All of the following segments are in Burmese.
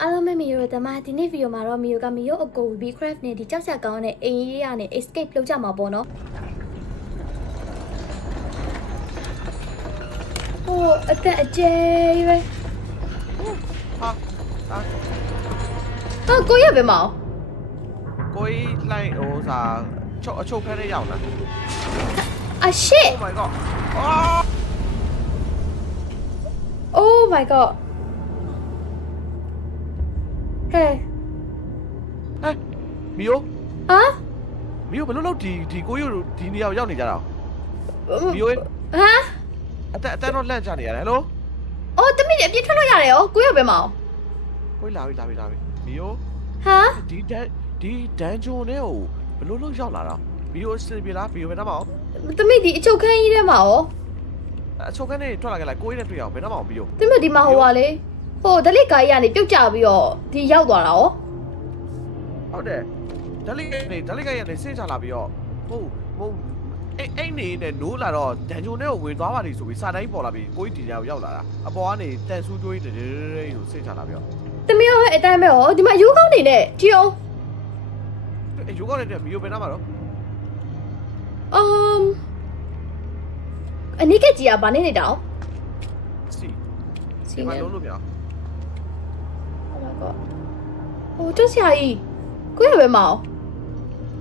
အားလုံးပဲမီယိုတမဒီနေ့ဗီဒီယိုမှာတော့မီယိုကမီယိုအကို Bcraft နဲ့ဒီကြောက်ကြကောင်းတဲ့အိမ်ကြီးရနဲ့ escape လုပ်ကြမှာပေါ့နော်ဟိုအသက်အကျယ်ပဲဟာကိုရပဲမောင်ကိုကြီးလိုက်ဟိုစာအချုပ်ခန်းထဲရောက်လာအရှစ် Oh Oh my my god god ဟဲ့မီယိုဟာမီယိုဘယ်လိုလုပ်ဒီကိုကြီးဒီနေရာရောက်နေကြတာမီယိုဟာအတက်တော့လန့်ကြနေရတယ်ဟယ်လိုအော်တမီးအပြစ်ထွက်လို့ရတယ်ရောကိုရပဲမောင်ကိုကြီးလာပြီမီယိုဟာဒီဒန်ဂျွန်နဲ့ဟိုဘယ်လိုလုပ်ရောက်လာတာမီယိုစင်ပြေလားမီယိုဘယ်နှမအောင်တမီးဒီအချုပ်ခန်းကြီးထဲမှာရောအချုပ်ခန်းထဲထွက်လာကြလိုက်ကိုကြီးနဲ့တွေ့အောင်ဘယ်နှမအောင်မီယိုတမီးဒီမှာဟိုပါလေဟိုဒလိကာကြီးကနေပြုတ်ကျပြီးတော့ဒီရောက်သွားတာရောဟုတ်တယ်ဒလိကကနေဆင်းချလာပြီးတော့ဟုတ်အိမ်နေနဲ့နိုးလာတော့ဒန်ဂျွန်နဲ့ကိုဝင်သွားပါလိမ့်ဆိုပြီးစာတိုင်းပေါ်လာပြီးကိုကြီးဒီနေရာကိုရောက်လာတာအပေါ်ကနေတန်ဆူးတွေးတွေကိုဆင်းချလာပြီးတော့တမီးရောအတိုင်းပဲရောဒီမှာရိုးကောင်းနေနဲ့ကြည့်အောင်ရိုးကောင်းနေတဲ့မီယိုဘယ်နှမတော့အနိကကြီးကဘာနေနေတောင်စီမလုံးလို့မရ Oh my god ဟိုတက်ဆရာကြီးကိုရပဲမောင်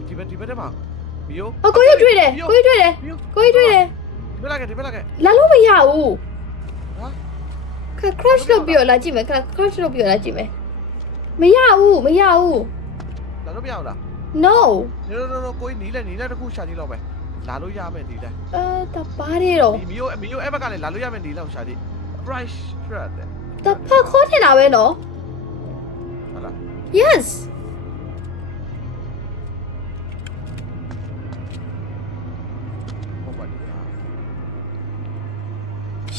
ဒီဘက်ထဲမှာမီယိုကိုရတွေ့တယ်ဒီဘက်လာခဲ့လာလို့မရဘူးခါ crash လုပ်ပြီးတော့လာကြည့်မယ်ခါ crash လုပ်ပြီးတော့လာကြည့်မယ်မရဘူးလာလို့မရဘူးလား No ကိုကြီးနီးလက်တစ်ခုရှာကြည့်လောက်ပဲလာလို့ရမယ်နီးလက်တပါတယ်တော့မီယိုအဲ့ဘက်ကလည်းလာလို့ရမယ်နီးလောက်ရှာကြည့် price shred တဖက်ခေါ်ထင်တာပဲနော်ဟုတ်လား Yes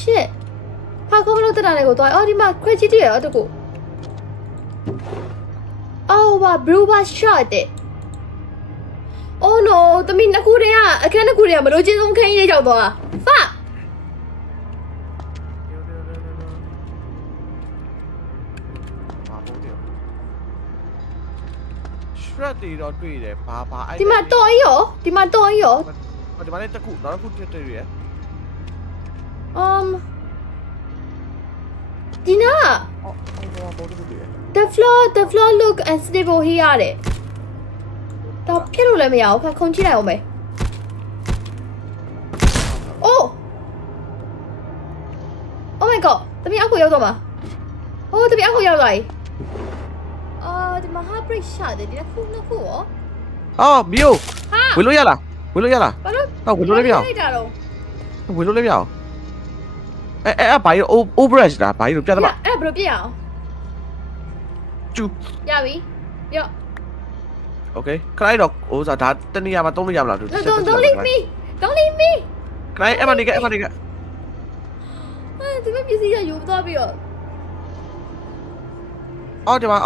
Shit ဖာခေါ်မလို့တက်တာလည်းကိုသွားအော်ဒီမှာခွဲချစ်တည်းရောတကူအော်ဘာ blue bar shot တဲ့ Oh no တမီးနှစ်ခုတည်းကအခန်းနှစ်ခုတည်းကမလို့ချင်းဆုံးခန်းကြီးရောက်သွား Fuck တွေတော့တွေ့တယ်ဘာအဲ့ဒီမှာတော်ကြီးရောဒီမှာလည်းတစ်ခုနောက်တစ်ခုတွေ့ရဒီနာ The floor look unstable here တဲ့တော့ဖြစ်လို့လည်းမရဘူးခါခုန်ကြည့်လိုက်အောင်မယ် Oh my god တမီးအောက်ကိုရောက်တော့မှာတမီးအောက်ကိုရောက်လာပြီဒီမှာ heartbreak shot တဲ့ဒီနှစ်ခုရောမီယိုဝင်လို့ရလားဘာလို့ဝင်လို့လည်းမရအောင်ဝင်လို့လည်းမရအောင်အဲ့ဘာကြီး overrush လားဘာကြီးလို့ပြတ်သွားအဲ့ဘယ်လိုပြရအောင်ကျူရပြီရော Okay ခလိုက်တော့ဟိုစားဒါတနေရာမှာသုံးလို့ရမလားDon't leave me ခလိုက်အဲ့မနေကဒီမပစ္စည်းရယူသွားပြီးတော့ဒီမှာ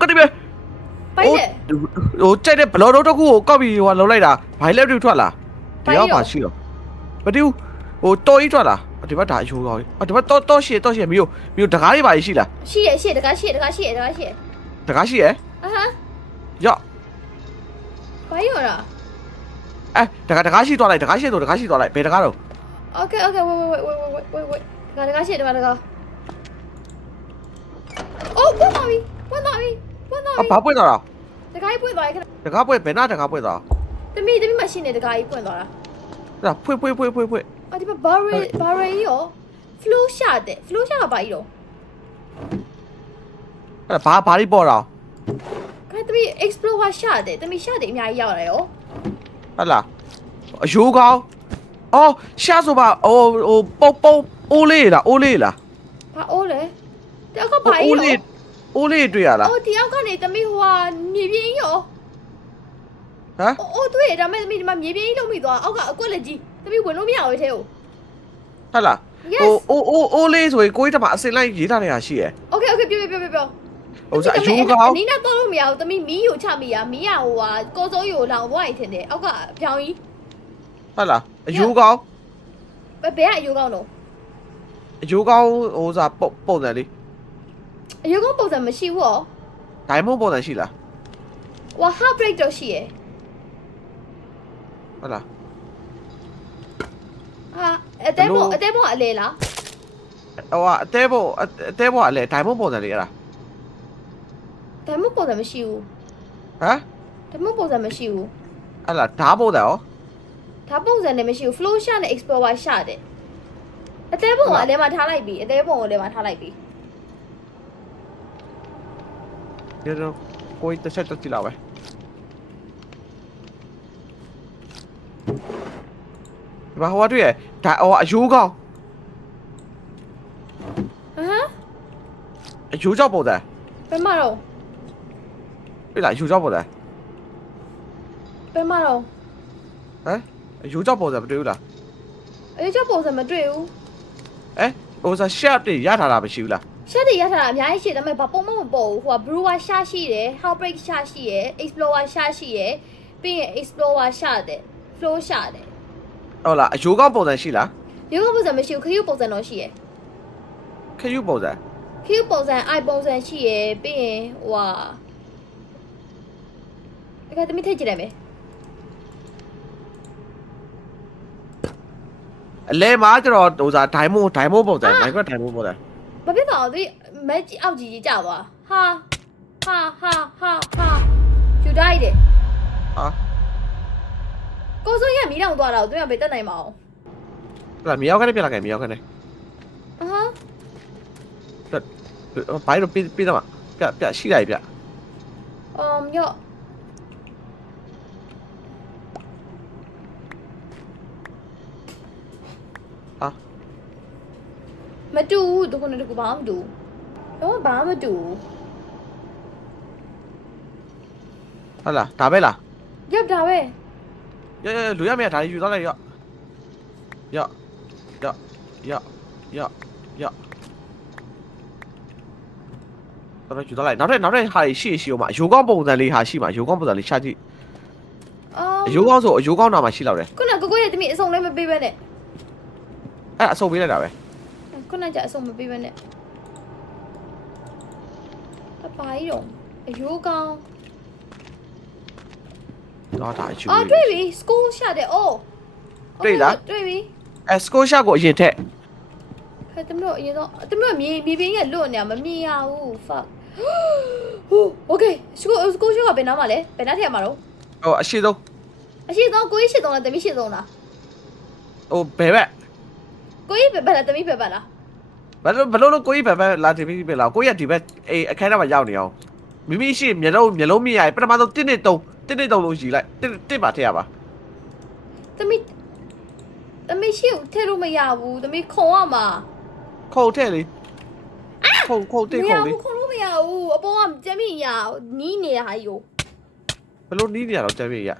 ကတိပဲပိုက်တယ်ဟိုကြိုက်တဲ့ဘလော့တော့တစ်ခုကိုကောက်ပြီးဟိုလုံးလိုက်တာဘိုင်လက်တွေထွက်လာဒီရောက်ပါရှိတော့မတူဟိုတော်ကြီးထွက်လာဒီဘက်ဒါအယိုးကောင်းဒီဘက်တော့ရှေ့မီယိုတကားလေးပါရှိလားရှိတကားရှိရရော့ဘာရောလားတကားရှိသွားလိုက်ဘယ်တကားတော့ Okay wait တကားရှိတကားOh ပွင့်သွားပြီဘာပွင့်သွားတာတကားပွင့်သွားပြီတကားပွင့်ဘယ်နာတကားပွင့်သွားတမီးမရှင်းနေတကားကြီးပွင့်သွားတာဒါဖွင့်ဒီမှာ barrel ရော flow shot ကဘာကြီးတော့အဲ့ဘာလေးပေါ်တော့ခိုင်တမီး explorer shot တမီး shot အများကြီးရောက်လာရောဟုတ်လားအယိုးကောင်းရှာဆိုပါဟိုပုံအိုးလေးလားဘာအိုးလဲတယောက်ကဘာကြီးရောအိုးလေးတွေ့ရလားတယောက်ကနေတမီးဟိုဟာမြေပြင်းရောတွေ့ဒါမဲ့တမီးဒီမှာမြေပြင်းလုံးမိသွားအောက်ကအကွက်လက်ကြီးတမီးဝင်လို့မရဘူးထဲကိုဟုတ်လားအိုးလေးဆိုရင်ကိုကြီးတမအစင်လိုက်ရေးထားနေတာရှိရယ် Okay ပြောဟိုစားအယိုးကောင်းနီးနာတော့လို့မရဘူးတမီးမီးကိုချမိရမီးရဟိုဟာကောစိုးရီကိုလောင်ဝိုင်းထင်တယ်အောက်ကပြောင်းကြီးဟုတ်လားအယိုးကောင်းဘယ်ကအယိုးကောင်းတော့အယိုးကောင်းဟိုစားပုံစံလေး အရုပ်ကပုံစံမရှိဘူးဟော ဒိုင်မွန်ပုံစံရှိလား ဟို heartbreak တော့ရှိရယ် ဟုတ်လား ဟာအသေးပုံအလေလား ဟိုကအသေးပေါ်ကလည်းဒိုင်မွန်ပုံစံလေးအဲ့ဒါ ဒါမှမဟုတ်ပုံစံမရှိဘူး ဟမ် ဒါမှမဟုတ်ပုံစံမရှိဘူး အဲ့လားဓာပုံစံရော ဒါပုံစံနဲ့မရှိဘူး flow ရှာနဲ့ explorer ရှာတယ်အသေးပုံကအလဲမှာထားလိုက်ပြီအသေးပုံကိုလည်းမှာထားလိုက်ပြီ ဒီတော့ကိုယ်တစ်ချက်တက်ကြည့်လာပဲဒီမှာဟိုကတွေ့ရဒါဟိုအယိုးကောင်း ဟမ် အယိုးကြောက်ပုံစံ ဘယ်မှာတော့ တွေ့လားအယိုးကြောက်ပုံစံ ဘယ်မှာတော့ ဟမ်အယိုးကြောက်ပုံစံမတွေ့ဘူးလား အရေးချပုံစံမတွေ့ဘူး ဟိုစား share တွေရထားတာမရှိဘူးလား ရှက်တွေရထားတာအများကြီးရှိတယ်ဒါပေမဲ့ဘာပုံမှမပေါ်ဘူးဟိုက brewer ရှာရှိတယ် heartbreak ရှာရှိတယ် explorer ရှာရှိတယ်ပြီးရင် explorer ရှာတယ် flow ရှာတယ် ဟုတ်လားအယိုးကောင်းပုံစံရှိလား ရုပ်ပုံစံမရှိဘူးခရုပုံစံတော့ရှိရယ် ခရုပုံစံ ခရုပုံစံ i ပုံစံရှိရယ်ပြီးရင်ဟိုဟာတကယ်တမိထိတ်ကြည့်လိုက်မယ် အလဲမှာကျတော့ဟိုစားဒိုင်မွန်ပုံစံ micro ဒိုင်မွန်ပုံစံ ဘာဖြစ်သွားအောင်ဒီမက်ကြီးအောက်ကြီးကြီးကြသွားဟာယူတိုက်တယ် ဟာ ကိုစိုးရမီးတောင်သွားတာကိုသူကပဲတက်နိုင်မအောင် ဟုတ်လားမြောက်ခနဲ့ပြလာခဲ့မြောက်ခနဲ့ အဟမ်း ဘိုင်းတော့ပြီးတော့ပြရှိလိုက်ပြ ရော့မတူဘူးတခုနဲ့တခုဘာမှမတူတော့ဘာမှမတူ ဟုတ်လားဒါပဲလား ရပ်တာပဲ လူရမယ့်ဒါယူသွားလိုက်ရော့တော့ယူသွားလိုက်နောက်ထပ်ဟာရှိအောင်မှာအယိုးကောင်းပုံစံလေးဟာရှိမှာအယိုးကောင်းပုံစံလေးရှာကြည့်အယိုးကောင်းဆိုအယိုးကောင်းနာမှာရှိလောက်တယ် ခုနကကိုရဲ့တမီအစုံလည်းမပေးဘဲနဲ့ အဲ့အဆုပ်ပေးလိုက်တာပဲ ခုနကအစုံမပေးဘဲနဲ့တပါကြီးတော့အယိုးကောင်း တော့ဒါအယိုး အော်တွေ့ပြီ school ရှာတယ်အိုးတွေ့ပြီ စကိုရှာကိုအရင်ထက် ခဲတမလို့အရင်တော့တမလို့မြေပြင်းရဲ့လွတ်နေမမြင်ရဘူး fuck ဟို okay school ရှာကဘယ်နားမှာလဲဘယ်နားထည့်ရမှာတော့ ဟိုအရှိဆုံး အရှိဆုံးကိုကြီးရှိဆုံးလားတမီးရှိဆုံးလား ဟိုဘယ်ဘက် ကိုကြီးပဲလားတမီးပဲလား ဘယ်လိုကိုကြီးဘယ်လာတင်ပြီးပဲလားကိုကြီးကဒီဘက်အေးအခန်းထဲမှာရောက်နေအောင်မိမိရှိမျက်လုံးမြင်ရပထမဆုံး1 2 3လို့ယူလိုက်1ပါထည့်ရပါ တမီးရှိကိုထည့်လို့မရဘူးတမီးခုံရမှာ ခုတ်ထည့်လေခုတ်တစ်ခုတ်လေ ခုံလို့မရဘူးအပေါ်ကကျမီရနီးနေတာဟာယူ ဘယ်လိုနီးနေရတော့တဲပြေးရ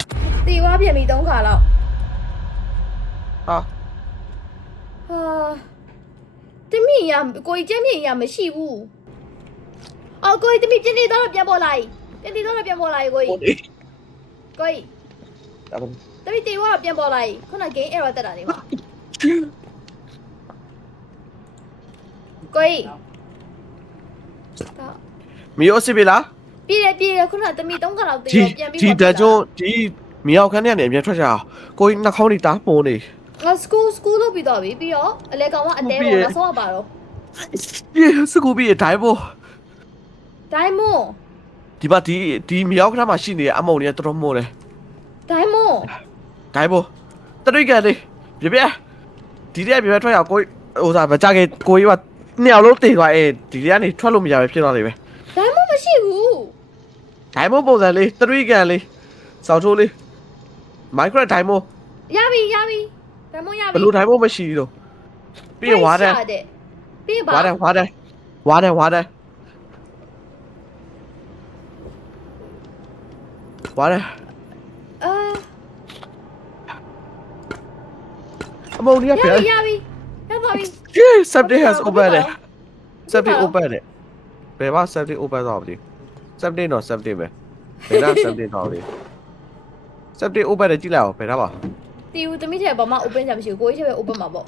တေဝါပြန်ပြီး3ခါလောက် ဟာ တမီရကိုကြီးကျမီရမရှိဘူးအော်ကိုကြီးတမီပြင်းနေတော့ပြန်ပေါ်လာကိုကြီးတမီတေဝါပြန်ပေါ်လာခုန game error တက်တာနေပါကိုကြီး မီယောစစ်ပြီလား ပြေးခုနတမီ3ခါလောက်တေဝါပြန်ပြီး ဒီတကြုံဒီမြောက်ခန်းထဲကနေအမြဲထွက်ကြအောင်ကိုကြီးနှာခေါင်းတွေတားပုံနေ ငါ school လုပ်ပြီးတော့ပြီပြီးတော့အလဲကောင်ကအတဲပေါ်မှာဆောင်းပါတော့ ပြေစကူပြီးဒိုင်ဘော diamond ဒီပါဒီမြောက်ခန်းမှာရှိနေတဲ့အမုံတွေကတော်တော်မို့တယ် diamond ဒိုင်ဘောတရိကလေးပြဒီတဲ့ပြထွက်ရကိုဟိုစားမကြခဲ့ကိုကြီးကနှစ်ယောက်လုံးတေသွားဒီထဲကနေထွက်လို့မရပဲဖြစ်သွားလိမ့်မယ် diamond မရှိဘူး ဒိုင်မို့ပုံစံလေးတရိကန်လေးစောက်ထိုးလေးမိုက်ခရိုဒိုင်မို့ ရပြီ diamond ရပြီ ဘယ်လိုဒိုင်မို့မရှိတော့ပြီးဝါတယ် ပြီးပါ ဝါတယ်အမုံကြီးကပြန် ရပြီ Subject has opened it. Subject opened it. ဘယ်မှာ subject open တော့ပြီ subject တော့ subject ပဲဘယ်လား subject တော့ပြီ subject open တယ်ကြည့်လိုက်အောင်ဘယ်တော့ပါ တီဦးတမိထဲဘာမှ open ချမရှိဘူးကိုကြီးထဲပဲ open မှာပေါ့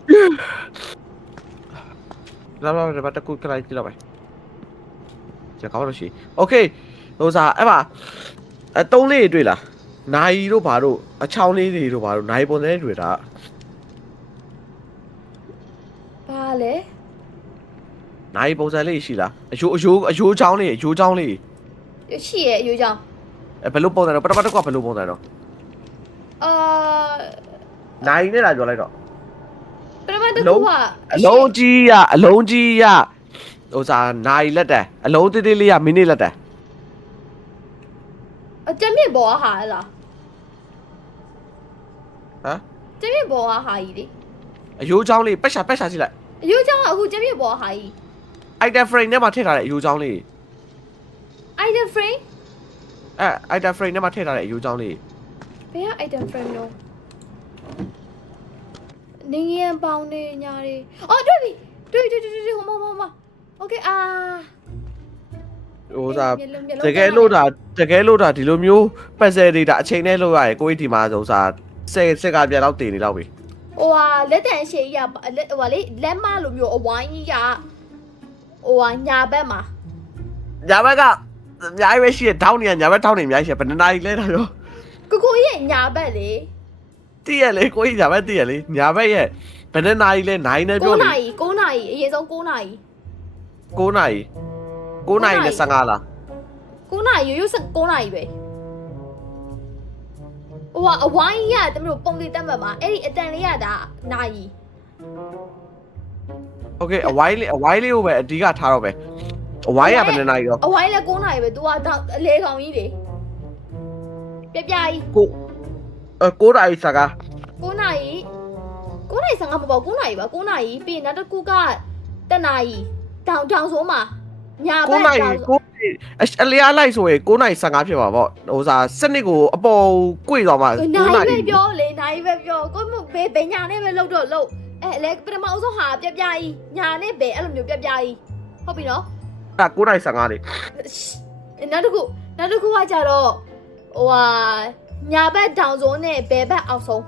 လာတကူခလိုက်ကြည့်လိုက်ပဲ ကျွန်တော်ကောင်းလို့ရှိโอเคဟိုစားအဲ့ပါတုံးလေးတွေ့လားနိုင်တို့ဘာတို့အချောင်းလေးတွေတို့ဘာတို့နိုင်ပုံနဲ့တွေ့တာ ဘာလဲ နိုင်ပုံစံလေးရှိလားအယိုးချောင်းလေး ရှိရဲ့အယူကြောင် ဘယ်လိုပုံစံတော့ပထမတစ်ခုကဘယ်လိုပုံစံတော့ အာ နိုင်နဲ့လာပြောလိုက်တော့ ပထမတစ်ခုက အလုံးကြီးရဟိုစားနိုင်လက်တယ်အလုံးသေးသေးလေးရမိနစ်လက်တယ် အကျမြင့်ပေါ်ဟာလား ဟမ် ကျမြင့်ပေါ်ဟာကြီးလေ အယိုးချောင်းလေးပက်ရှာကြည့်လိုက် အယူကြောင်ကအခုကျမြင့်ပေါ်ဟာကြီး item frame ထဲမှာထည့်ထားတဲ့အယိုးချောင်းလေး item frame item frame ထဲမှာထည့်ထားတဲ့အယိုးချောင်းလေး ဘယ်က item frame တော့နေငယ်ပေါင်းနေညာတွေအော်တွေ့ပြီတွေ့ဟိုမโอเคအာ ဟိုစားတကယ်လို့ဒါဒီလိုမျိုးပတ်စဲတွေဒါအချိန်နဲ့လို့ရရင်ကိုကြီးဒီမှာဆိုစားစက်ကပြန်တော့တည်နေတော့ပြီ ဟိုဟာလက်တန်ရှည်ကြီးကဟိုဟာလေလက်မလိုမျိုးအဝိုင်းကြီးကဟိုဟာညာဘက်မှာ ညာဘက်ကအများကြီးပဲရှိရထောင်းနေညာဘက်ထောင်းနေအများကြီးရှိဘယ်နှစ်နာရီလဲတော့ရော ကိုရဲ့ညာဘက်လေ တည့်ရလေကိုကြီးညာဘက်တည့်ရလေညာဘက်ရဲ့ဘယ်နှစ်နာရီလဲနိုင်နေပြောလေ 9နာရီအရင်ဆုံး9နာရီ 9နာရီနဲ့15လား 9နာရီရိုး9နာရီပဲဟိုကအဝိုင်းကြီးကတမလို့ပုံလေးတက်မှတ်မှာအဲ့ဒီအတန်လေးကဒါနာရီ โอเคအဝိုင်းလေးကိုပဲအဓိကထားတော့ပဲအဝိုင်းကဘယ်နှစ်နာရီတော့ အဝိုင်းလည်း9နာရီပဲ तू ကအလေကောင်ကြီးလေပြပြကြီး 9နာရီစကား 9နာရီ15မပေါ့9နာရီပါ9နာရီပြီးနောက်တစ်ခုကတနာရီတောင်ဆိုမှာညာဘက် 9နာရီအလျားလိုက်ဆိုရင်9နာရီ15ဖြစ်ပါပေါ့ဟိုစားစနစ်ကိုအပေါ်꿰သွားမှာ 9နာရီပဲပြောလေနိုင်ပဲပြောကိုမဘယ်ညာနဲ့ပဲလှုပ်တော့လှုပ်အဲ့လေပထမအဆုံးဟာပြပြကြီးညာနဲ့ပဲအဲ့လိုမျိုးပြပြကြီးဟုတ်ပြီနော် အဲ့9နာရီ15လေး နောက်တစ်ခုကကြတော့ဟိုဟာညာဘက်တောင်စုံနဲ့ဘယ်ဘက်အောက်ဆုံး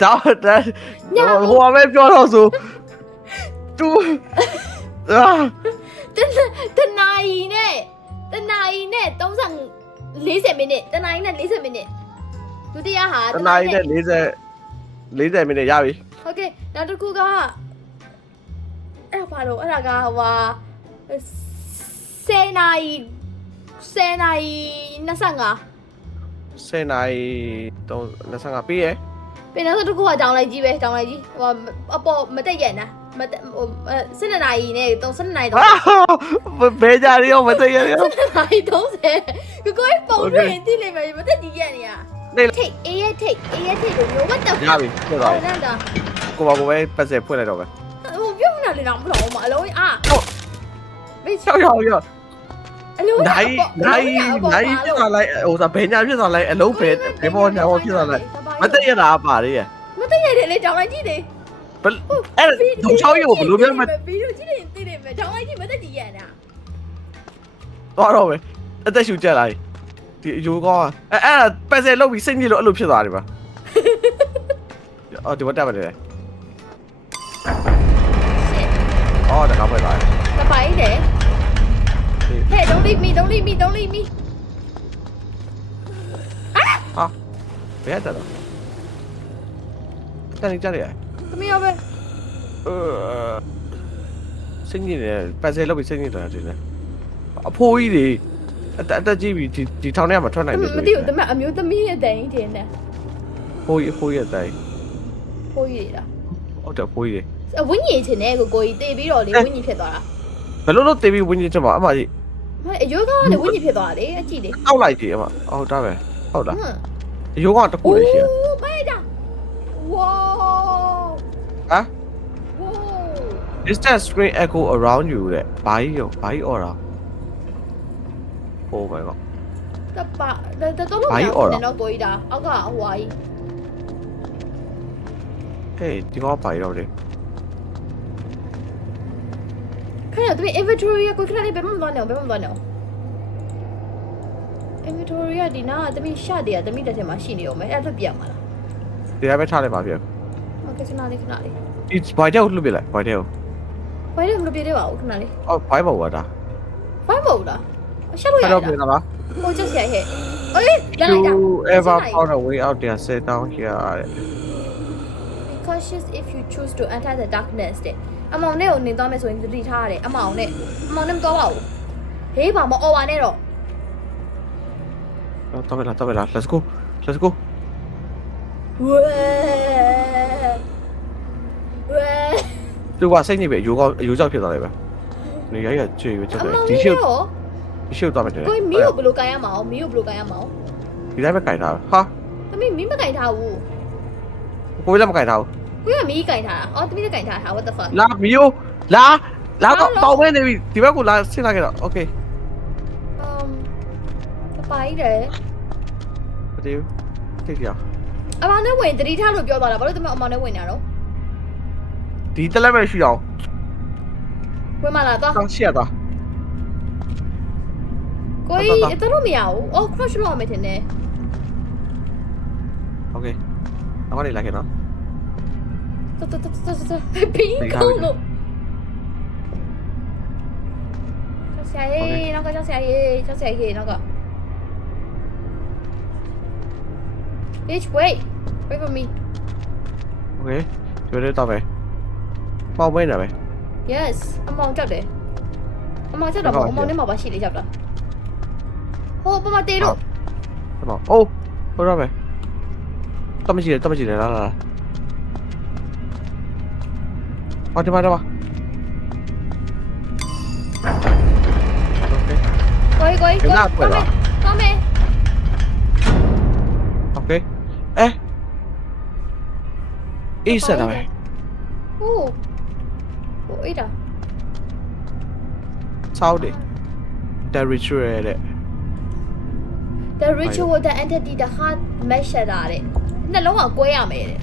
ဒါဟိုပဲပြောတော့ဆိုတူတနာရီနဲ့30 40မိနစ်တနာရီနဲ့40မိနစ်ဒုတိယဟာ တနာရီနဲ့40မိနစ်ရပြီ ဟုတ်ကဲ့နောက်တစ်ခုကအဲ့ဘာလို့အဲ့ဒါကဟိုဟာ10နာရီ25 10နာရီ25ပြီးရ ပြန်နောက်တစ်ခုကတောင်းလိုက်ကြီးဟိုအပေါ်မတက်ရနာမတက်ဟို12နာရီနဲ့12နာရီတော့ ဘယ်ကြရရောမသိရရော 12နာရီ30ကိုပုံပြရင်တိလိမ့်မယ်မတက်ကြည့်ရနေရထိတ်အေးရထိတ်လို့မျိုးဝတ်တော့ ရပြီဖြစ်သွားပြီ ဟုတ်လား ကိုပါကိုပဲပတ်စဲဖွင့်လိုက်တော့ပဲ ဟိုပြုံးနေလေတော့မလို့မအလုံးအာဘေး ရောက် အလုံး နိုင်ဖြစ်သွားလိုက်ဟိုစားဘယ်ညာဖြစ်သွားလိုက်အလုံးပဲဘယ်ပေါ်ညာပေါ်ဖြစ်သွားလိုက်မသိရတာပါလေ မတက်ရတယ်လေတောင်းလိုက်ကြည့်လေ အဲ့ဒုံချောင်းရုပ်ဘယ်လိုမျိုးမ ဗီဒီယိုကြည့်ရင်သိတယ်မယ်တောင်းလိုက်ကြည့်မတက်ကြည့်ရနာ သွားတော့ပဲအသက်ရှူကြက်လာဒီအယိုးကောအဲ့ပတ်စဲလုတ်ပြီးစိတ်ညစ်လို့အဲ့လိုဖြစ်သွားတယ်ပါအော်ဒီဘက်တက်ပါလေအော်တခါပဲသွား တပိုင်းတယ် Hey don't leave me ဟာဘယ်တက်တော့တန်ကြရတယ် သမီးရောပဲ စိတ်ညစ်နေပတ်စဲလုတ်ပြီးစိတ်ညစ်တာတင်တယ်အဖိုးကြီးတွေအတက်ကြီးပြီးဒီထောင်ထဲမှာထွက်နိုင်တယ် မသိဘူးတမအမျိုးသမီးရဲ့တိုင်ထင်တယ် ဖိုးရဲ့တိုင် ဖိုးကြီးလား ဟုတ်တယ်ဖိုးကြီး ဝင်းကြီးချင်တယ်ကိုကြီးတေးပြီးတော့လေဝင်းကြီးဖြစ်သွားတာ ဘယ်လိုလုပ်တေးပြီးဝင်းကြီးချက်မှာအမကြီး မအယိုးကောင်းလည်းဝင်းကြီးဖြစ်သွားတာလေအကြည့်လေ အောက်လိုက်ကြည့်အမဟုတ်တာပဲဟုတ်လားအယိုးကောင်တစ်ခုလေးရှိရ ဘယ်ဒါဝါ ဟာ Distant screen echo around you တဲ့ဘာကြီးအော်တာ Oh my god တပါတော်လုံးတယ်နော်ကိုကြီးဒါအောက်ကဟွာကြီး Hey ဒီကောင်ဘာကြီးတော့လေ ခဏတမီ inventory ကိုခဏလေးဘယ်မှမသွားနေအောင် inventory ကဒီနားတမီရှတယ်တမီတက်ထဲမှာရှိနေအောင်မယ်အဲ့ဒါပြတ်မှာလား ဒီကပဲထားလိုက်ပါဗျာ ဟုတ်ကဲ့ခဏလေး ဒီဘိုင်တဲ့ကိုလှုပ်ပြလိုက်ဘိုင်တဲ့ကို ဘယ်လိုမလုပ်ပြသေးပါဘူးခဏလေး အော်ဘိုင်ဘောကဒါ ဘာမဟုတ်လားရှက်လို့ရ အဲ့ လား တော့ပြန်လာပါ ဟိုချက်စရိုက်ဟဲ့အေးရလိုက်တာ You ever found a way out there sit down here Be cautious if you choose to enter the darkness တဲ့အမောင်နဲ့ကိုနေသွားမယ်ဆိုရင်သတိထားရတယ်အမောင်နဲ့မတော်ပါဘူးဟေးဘာမအော်ပါနဲ့တော့ တော့ပဲလား let's go ဝဲဝဲ သူကစိတ်နေပဲယူကြောက်ဖြစ်သွားတယ်ပဲနေရရကြွေပဲချက်တယ်ဒီရှုပ်သွားမယ်တဲ့ ကိုမီးကိုဘယ်လိုကန်ရမအောင်မီးကိုဘယ်လိုကန်ရမအောင် ဒီတိုင်းပဲကြိုင်ထားဟာ သမီးမီးမကန်ထားဘူး ကိုလည်းမကြိုင်ထားဘူး ကိုကမီးကန်ထားတာအော်သမီးလည်းကန်ထားတာ what the fuck လာမီယိုလာတော့ပေါင်းမဲနေပြီဒီဘက်ကိုလာဆင်းလာခဲ့တော့ okay ပိုင်းတယ် မတည်ဘူးတိတ်ကြ အမောင်နဲ့ဝင်တတိထားလို့ပြောသွားတာဘာလို့သမီးအမောင်နဲ့ဝင်နေတာတော့ ဒီတက်လက်ပဲရှိအောင် ဝင်မလာတော့ တော့ရှက်သွား ကိုကြီးအတလို့မရဘူးအော် crush လုပ်ရမယ်ထင်တယ် okay တော့နေလာခဲ့နော် ပင်းကုန်းလို့ဆရာကြီးနောက်ကဆရာကြီးနောက်က Bitch wait for me okay ကျွေးတော့ပဲပေါင်းမဲနေပဲ yes အမောင်ကြောက်တယ်အမောင်ကြောက်တာပေါ့အမောင်နဲ့မှပါရှိလေကြောက်တာဟိုပမတေလို့ ဟုတ်ပါအိုးဟုတ်တော့ပဲတော့မရှိတယ်လာဟောဒီမှာတော့ okay ကိုကြီးသွားမယ် okay အေးဆက်တာပဲ ဟိုအေးတာ စောက်တယ် the ritual တဲ့ The ritual the entity the heart mesh တာတဲ့နှလုံးကကွဲရမယ်တဲ့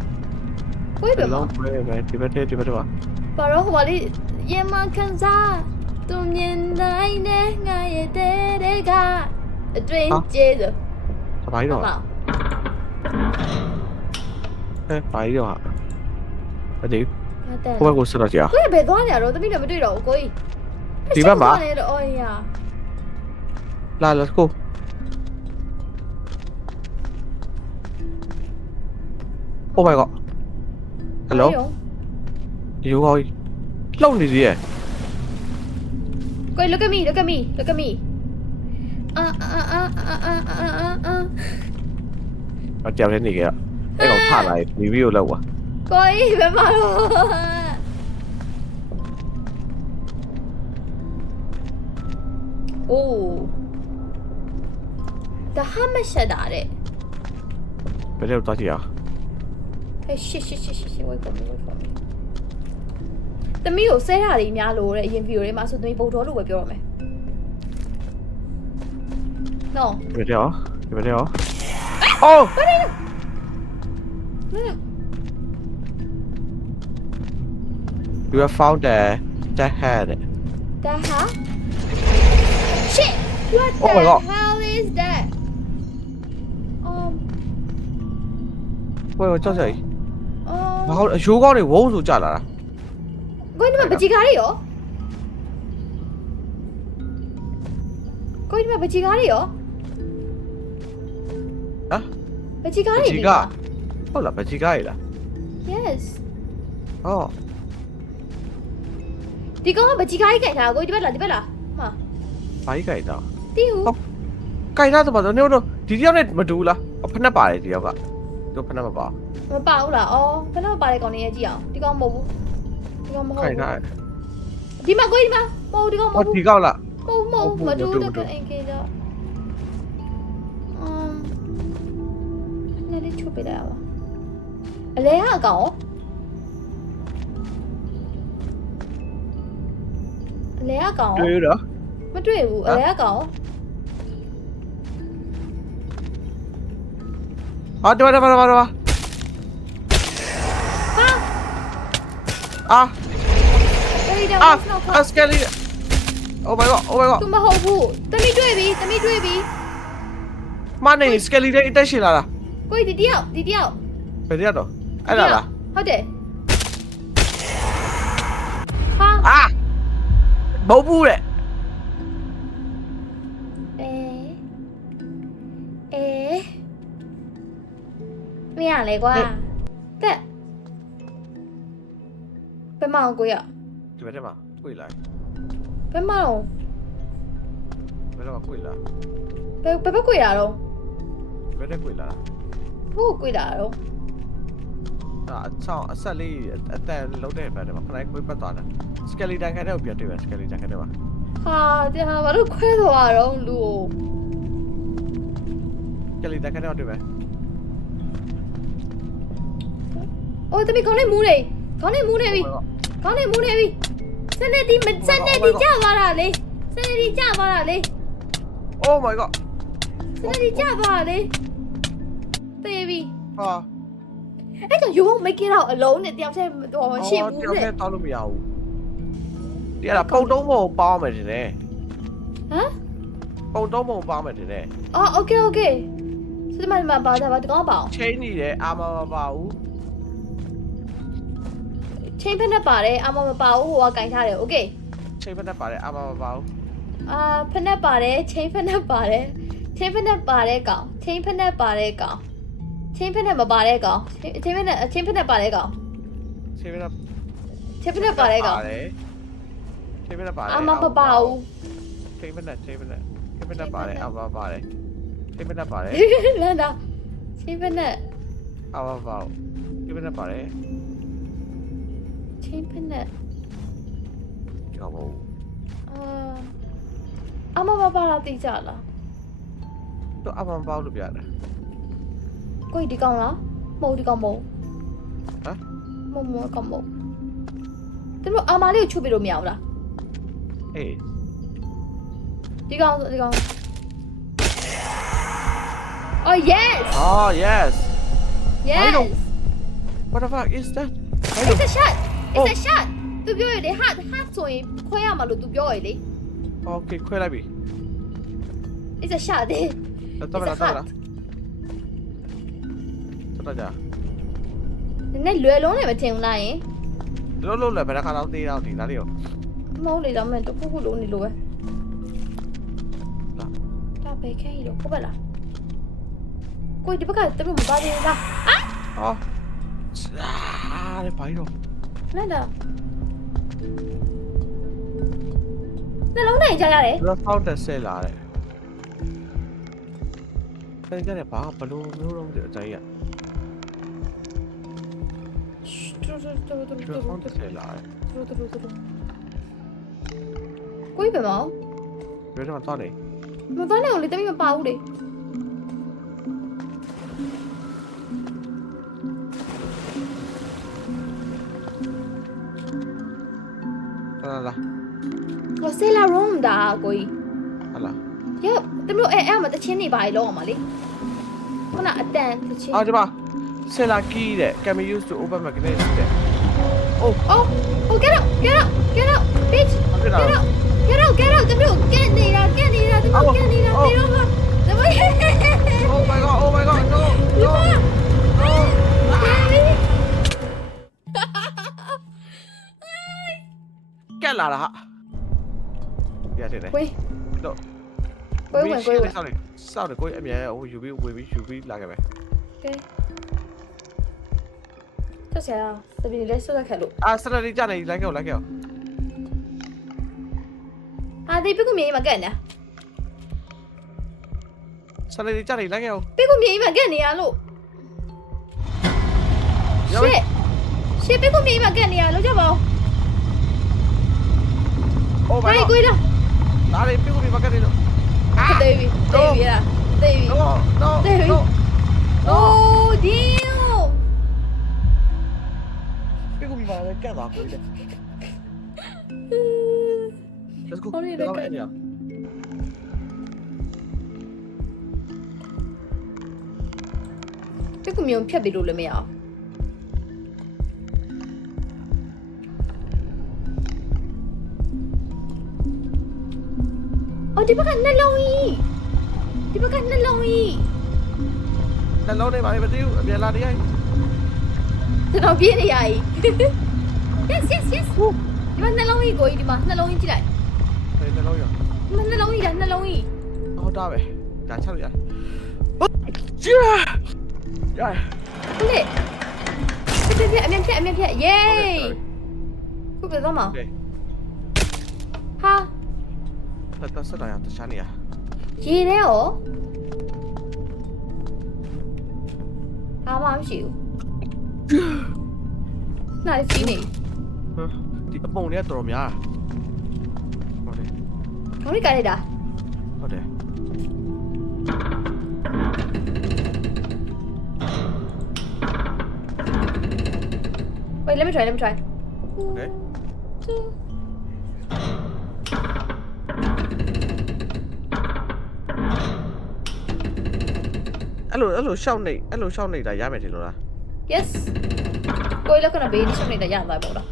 ကွဲတယ်မ လုံးပဲဒီဘက်ပါ ဘာလို့ဟိုပါလေရင်မခံစားသူမြင်နိုင်တဲ့ငါရဲ့တဲ့ကအတွင်းကျေးစို့ စပိုင်းတော့ ပါ ပိုင်းတော့အတေး တဲ့ ဘယ်ကိုဆက်တော့ကြာ ကိုယ်ဘယ်သွားနေရတော့သမီးလည်းမတွေ့တော့ဘူးကိုကြီး ဒီဘက်မှာ နေတော့အော်ရ လာ let's go oh my god hello ယူကောင်းလှုပ်နေသေးရဲ့ ကိုကြီး look at me အကြောက်နေကြအဲ့ကောင်ထလာရီဗီယိုလောက်ပါ ကိုကြီးဘယ်မှာတော့အိုးဒါဟာမရှက်တာတဲ့ ဘယ်လိုသွားကြည့်အောင် Hey shit wait for me သမီးကိုဆဲရလေးများလို့တဲ့အရင်ဗီဒီယိုလေးမှာဆိုသမီးဗုဒ္ဓလို့ပဲပြောရမယ် No ဘယ်တော့oh နင် you have found the head That huh? Shit! What Oh my the God. hell is that? 喂ကြောက်ကြ Oh. ဘာလို့အရိုးကောင်းတွေဝုန်းဆိုကြလာတာ ကိုင်းဒီမှာပကြီးကားတွေရောကိုင်းဒီမှာပကြီးကားတွေရော ဟမ် ပကြီးကားတွေ ပကြီးကား ဟုတ်လားပကြီးကားရလား Yes ဟော ဒီကောင်ကပကြီးကားကြီးကြိုက်ထားကိုင်းဒီဘက်လားဟာ ဘာကြီးကြိုက်တာ တီးဦး ကြိုက်တာဆိုတော့နေတော့ဒီတယောက်နဲ့မတူလားဖက်နဲ့ပါတယ်ဒီယောက်ကသူဖက်နဲ့မပါ မပါဘူးလားအော်ဘယ်တော့ပါတဲ့ကောင်လေးရဲ့ကြည့်အောင်ဒီကောင်မဟုတ်ဘူးဒီကောင်မဟုတ် ခိုင်တာ ဘူးဒီမှာကိုင်းဒီမှာမဟုတ်ဒီကောင်မ ဟော ဟုတ် ဒီ ဘူး ကောက်လား မတူတော့ကအင်ကေတော့နည်းလေးချုပ်ပြလိုက်အောင်အလဲဟာကောင်အလဲဟာကောင် တွေ့တော့ မတွေ့ဘူးအလဲဟာကောင် ဟာဒီမှာ ဟာ အာ အေးတော့ အာ နောက်ခေါ အစကလီ oh my god သူမဟုတ်ဘူးတမိတွေ့ပြီမနေစကလီတဲ့အတက်ရှင်လာတာ ကိုဒီတယောက် ဘယ်တရတော့အဲ့ဒါလား ဟုတ်တယ်ဟာ အာမဟုတ်ဘူးတဲ့ ဟ လဲကွာတက်ဘယ်မှာကိုရ ဒီဘက်ထဲမှာကိုလာ ဘယ်မှာတော့ ဘယ်တော့ကိုလာ ဘယ်ကိုရတော့ ဘယ်ထဲကိုလာ ဟုတ်ကိုရတော့ အချောင်းအဆက်လေးအတန်လုံးတဲ့ဘက်ထဲမှာခဏကိုပတ်သွားတယ်စကယ်လီတန်ခန်းထဲကိုပြန်တွေ့မယ်စကယ်လီတန်ခန်းထဲမှာ ဟာတရားဘာလို့ခွဲသွားတော့လူ စကယ်လီတန်ခန်းထဲမှာတွေ့မယ် အိုးတမီခေါင်းနဲ့မူးနေခေါင်းနဲ့မူးနေပြီခေါင်းနဲ့မူးနေပြီစနေဒီကြသွားတာလေစနေဒီကြသွားတာလေ Oh my god စနေဒီကြသွားတာလေတေးပြီ ဟာ အဲ့တော့ you won't make it out alone နဲ့တယောက်တည်းတော့မရှိဘူး တယောက် တဲ့ တည်းတောင်းလို့မရဘူးဒီကပုံတုံးပုံပေါင်းမယ်တင်တယ် ဟမ် ပုံတုံးပုံပေါင်းမယ်တင်တယ် အော် okay okay စမမပါတာပါတကောင်းပါအောင် ချိန်နေတယ်အာမမပါဘူး ချိန်ဖက်နဲ့ပါတယ်အမမပါဘူးဟိုကကင်ထားတယ် okay ချိန်ဖက်နဲ့ပါတယ်အာမမပါဘူး အာဖက်နဲ့ပါတယ်ချိန်ဖက်နဲ့ပါတယ်ချိန်ဖက်နဲ့ပါတယ်ကောင်ချိန်ဖက်နဲ့ပါတယ်ကောင်ချိန်ဖက်နဲ့မပါတဲ့ကောင်ချိန်ဖက်နဲ့ပါတယ်ကောင် ချိန်ဖက်နဲ့ ချိန်ဖက်နဲ့ပါတယ်ကောင် ချိန်ဖက်နဲ့ပါတယ် အမမပါဘူး ချိန်ဖက်နဲ့ပါတယ်အာမပါတယ်ချိန်ဖက်နဲ့ပါတယ် လန်တာချိန်ဖက်နဲ့ အာမပါဘူးချိန်ဖက်နဲ့ပါတယ် ချိန်ဖက်နဲ့ ကြောက်ဘူး အမမပါလာတိကြလား တော့အာမမပါဘူးလို့ပြတယ် ကိုဒီကောင်လားမဟုတ်ဒီကောင်မဟုတ် ဟမ် မကောင်မဟုတ်သူတို့အမလေးကိုချုပ်ပြလို့မရဘူးလား အေး ဒီကောင်Oh yes Oh yes yes What the fuck is that It's a shot It's a shot သူပြောရတယ် hat ဆိုရင်ခွဲရမှာလို့သူပြောရလေ Okay ခွဲလိုက်ပြီ It's a shot တဲ့ တော့လာတော့ကြ နည်းနည်းလွယ်လုံးလည်းမထင်ဘူးလားယင် လုံးလည်းဘယ်တစ်ခါတော့သေးတော့ဒီသားလေးကို မဟုတ်လေတော့မင်းတခုခုလုံးနေလို့ပဲဒါပဲခဲရီတော့ဟုတ်ပါလားကိုဒီဘက်ကတမမပါသေးလား ဟောလေဘာလို့ လန့်တာနှလုံးနိုင်ကြရတယ် ဘယ်ဖောက်တက်ဆက်လာတယ်ပြန်ကြတယ်ဘာဘလို့မျိုးတော့အတိုင်းရဘယ်ဖောက်တက်ဆက်လာတယ် ကိုပဲမောင် ဘယ်တော့တော့နေ မသွားနဲ့လေတမမပါဘူးလေ လာ ဟိုဆယ်လာရုံးတာကိုကြီး ဟာလာ ရတမျိုးအဲ့မှာတချင်းနေပါလေလောက်အောင်ပါလေခုနအတန်တချင်း အော်ဒီမှာဆယ်လာကီးတဲ့ can be used to open magnet တဲ့ Oh get out bitch get out တမျိုးကဲနေတာတမျိုးကဲနေတာတမျိုး Oh my god no ကက်လာတာဟာပြရတယ်လေ ကို တော့ ကိုဝင် စောက်တယ်ကိုအမြန်ဟိုယူပြီးလာခဲ့မယ် ကဲဆက်ဆရာတပီလေးဆွတ်ခဲ့လို့ အာစရတီကြနေလိုက်ခဲ့ အာဒီပြကူမြေမှာကဲနေ စရတီကြနေလိုက်ခဲ့ ပြကူမြေမှာကဲနေရလို့ရှေ့ပြကူမြေမှာကဲနေရလို့ကြပါဦး Oh my god ကိုလာ ဒါလေးပြုတ်ပြီးမကတ်နေလို့ တေးပြီလားတေးပြီ No Oh deal ပြုတ်ပြီးမကတ်သွားကိုလေ Let's go ပြကူမြေဖြတ်ပြီးလို့လည်းမရအောင်အော်ဒီဘက်ကနှလုံးကြီးနှလုံးနေပါလေမသိဘူးအပြန်လာတရား ကျွန်တော်ပြေးနေရည် Yesဒီမှာနှလုံးကြီးကိုကြီးဒီမှာနှလုံးကြီးကြည့်လိုက် ဘယ်နှလုံးရော နှလုံးကြီး ဟုတ်တာပဲဒါချက်လို့ရတယ် ဟုတ်လေပြအမြင်ဖြတ် yay ခုပြတော့မ โอเค ဟာ တက်ဆက်လာရတခြားနေရ ရေထဲရောအားမရှိဘူးနိုင်စီနေ ဒီအပုံတွေကတော်တော်များဟုတ်တယ် ခေါင်းလေးကလိုက်တာ ဟုတ်တယ် wait let me try โอเค အဲ့လိုရှောက်နေတာရမယ်ထင်လို့လား yes ကိုယ်လည်းခဏဘေးလေးရှုံနေတာရမှာပေါ့လား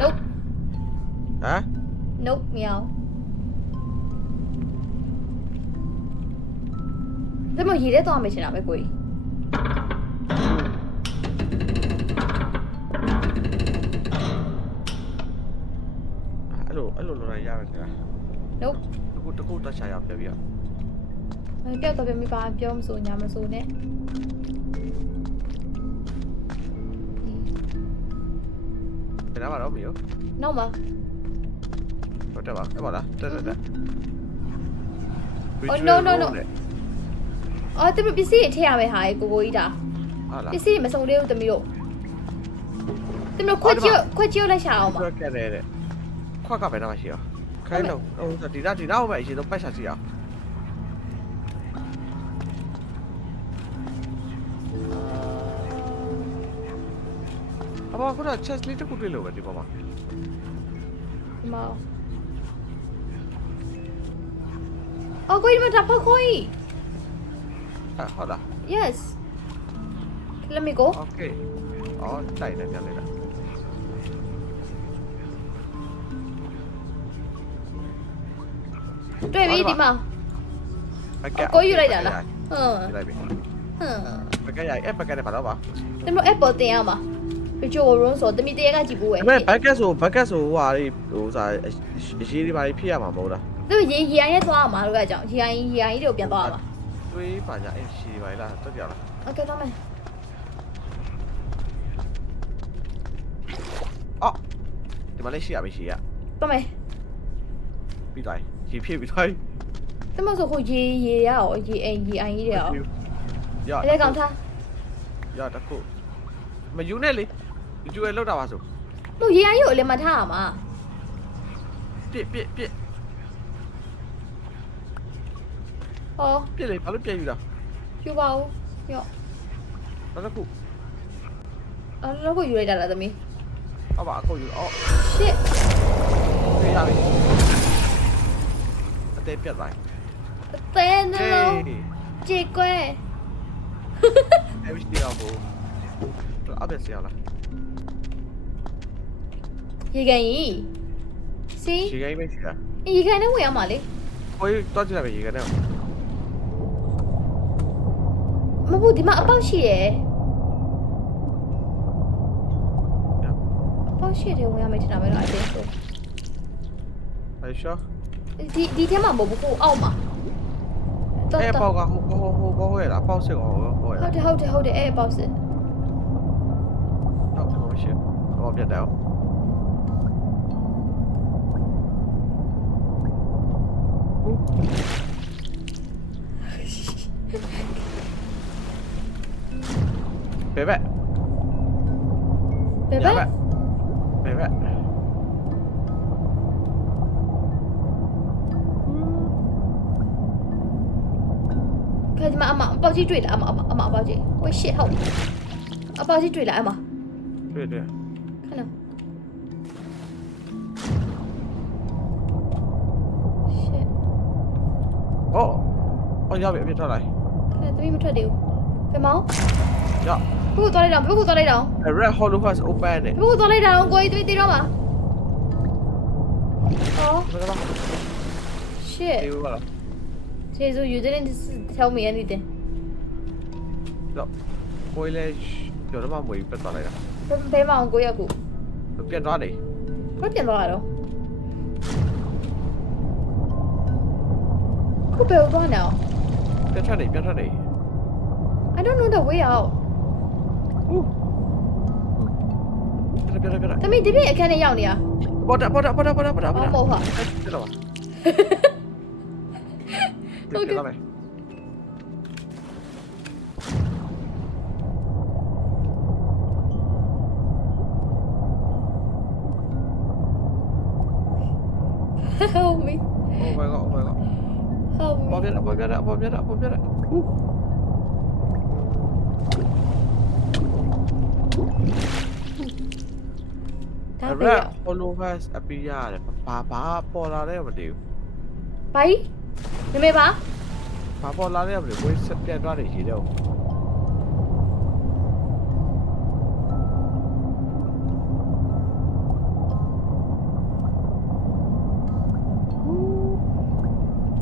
nope ဟမ် nope မရအောင်ဒါမှရေထဲသွားမယ်ရှင်တာပဲကိုကြီး အဲ့လိုလိုလိုက်ရမယ်ခင်ဗျာ nope တကူတက်ချာရပြပြ မပြောက်တော့ပြမပါပြောမစိုးညာမစိုးနဲ့ ဘယ်နားမှာတော့မရော နောက်မှာ ဟုတ်တယ်ပါအဲ့ပါလားတက် Oh noအော်တမပစ္စည်းထည့်ရမယ်ဟာကိုကြီးဒါ ဟာလား ပစ္စည်းမစုံသေးဘူးတမီးတို့တမီးတို့ခွက်ချေလိုက်ရှာအောင်ပါ ခွက်ကတဲ့ခွက်ကပဲနားမှာရှိရောခိုင်းတော့ဟိုဒီနားဟိုပဲအရင်ဆုံးပတ်ချစီအောင်အဘောကတော့ chest လေးတစ်ခုတွေ့လို့ပဲဒီပေါ်မှာ ဒီမှာအော်ကိုကြီးမထားဖို့ကိုကြီး ဟုတ်လား yes let me go okay အော်တိုက်နေပြန်လေလား တွေ့ပြီဒီမှာ ဘက်က ကိုယူလိုက်တာလားဟမ် ယူလိုက်ပြီ ဟမ် ဘက်ကရိုက်ဘက်ကနဲ့ပါတော့ပါ တမီးတို့ apple တင်ရမှာပကြိုရုံးဆိုတမီးတရကကြည့်ဘူးဝယ် ဒါပေမဲ့ဘက်ကဆိုဟိုဟာလေးဟိုစားရေးတွေပါဖြစ်ရမှာမဟုတ်လား သူရေရိုင်းရဲသွားမှာလို့ကကြောင့်ရေရိုင်းတွေကိုပြန်သွားမှာ တွေးပါကြအဲ့ရှည်ပါလားတက်ကြလား okay သွားမယ် အော်ဒီမှာလေးရှိရပြီရှည်ရ သွားမယ် ပြီးသွားရေဖြစ်ပြီးသွား တမဆိုဟိုရေရရောရေအိမ်ရေအိုင်ကြီးတွေရော ရ အဲ့ဒါကောင်ထား ရတခုမယူနဲ့လေယူရလောက်တာပါဆို ဟိုရေအိုင်ကြီးကိုလည်းမထားရမှာ ပြစ် ဟော ပြစ်လေဘာလို့ပြည့်ယူတာ ယူပါဦးရော့ နောက်တစ်ခု အဲ့တော့ကိုယူလိုက်တာလားသမီး ဟောပါအခုယူအော် shit ပြရပြီအသေးပြတ်သွား အသေးနှလုံးကြေကွဲ အဲ့ဝိဒီတော့ဘူးအဘက်စီရလား ရေကန်ကြီးစီ ရှည်ကြီးပဲရှိတာ ရေကန်နဲ့ဝင်ရမှာလေ ကိုတော့ကြည့်လိုက်ပဲရေကနေ မဟုတ်ဒီမှာအပေါက်ရှိရယ်အပေါက်ရှိတယ်ဝင်ရမယ်ထင်တာပဲတော့အတင်းဆို အဲ့ရှော ဒီထဲမှာမဟုတ်ဘူးဟိုအောက်မှာတော့ အဲ့ တော့ ပေါက်ကဟိုရလားပေါက်စစ်ဟိုရ ဟုတ်တယ်အဲ့အပေါက်စစ် တော့ဒီမရှိဟောပြတ်တယ်ဘယ်ဘက် ဘယ်ဘက် ဘယ်ဘက် ခဲဒီမှာအပေါက်ကြီးတွေ့လားအပေါက်ကြီးဝေး shit ဟုတ်အပေါက်ကြီးတွေ့လားအမ တွေ့ ခဏ shit အော်ရပြီအပြစ်ထွက်လိုက် ခဲသမီးမထွက်သေးဘူးဘယ်မောင်း ရ ဘယ်ကိုသွားလိုက်တော့ red hollow has open နဲ့ ဘယ်ကိုသွားလိုက်တော့ကိုကြီးတွေ့သေးတော့မှာအော် ဘယ်ကတော့ shit ဒီဘာလဲ Jesus you didn't tell me anything တော့ကိုယ်လည်းကျော်တော့မှမွေးပြတ်သွားလိုက်တာ ဘယ်မောင်းကိုရကူ ပြတ်သွားတယ် ဘယ်ပြန်သွားရတော့ ဟ ခုဘယ်ကိုသွားနေအောင် ပြတ်ထွက်နေ I don't know the way out ပြတ် တမီးဒီပြည့်အခန်းထဲရောက်နေရ ပေါ်တာ မဟုတ်ပါ ပြတ်တော့ပါ ဟုတ်ကဲ့ ပြတ်တော့မယ် help me Oh my god help me ပေါ်ပြတ်ဒါ အဲ့ ပဲ ဒါ ရောက် followers အပီးရတယ်ဘာပေါ်လာလဲမသိဘူး ဘိုင်နမေပါ ဘာပေါ်လာလဲမသိဘူးကိုယ်ဆက်ပြန်သွားနေရှိတယ်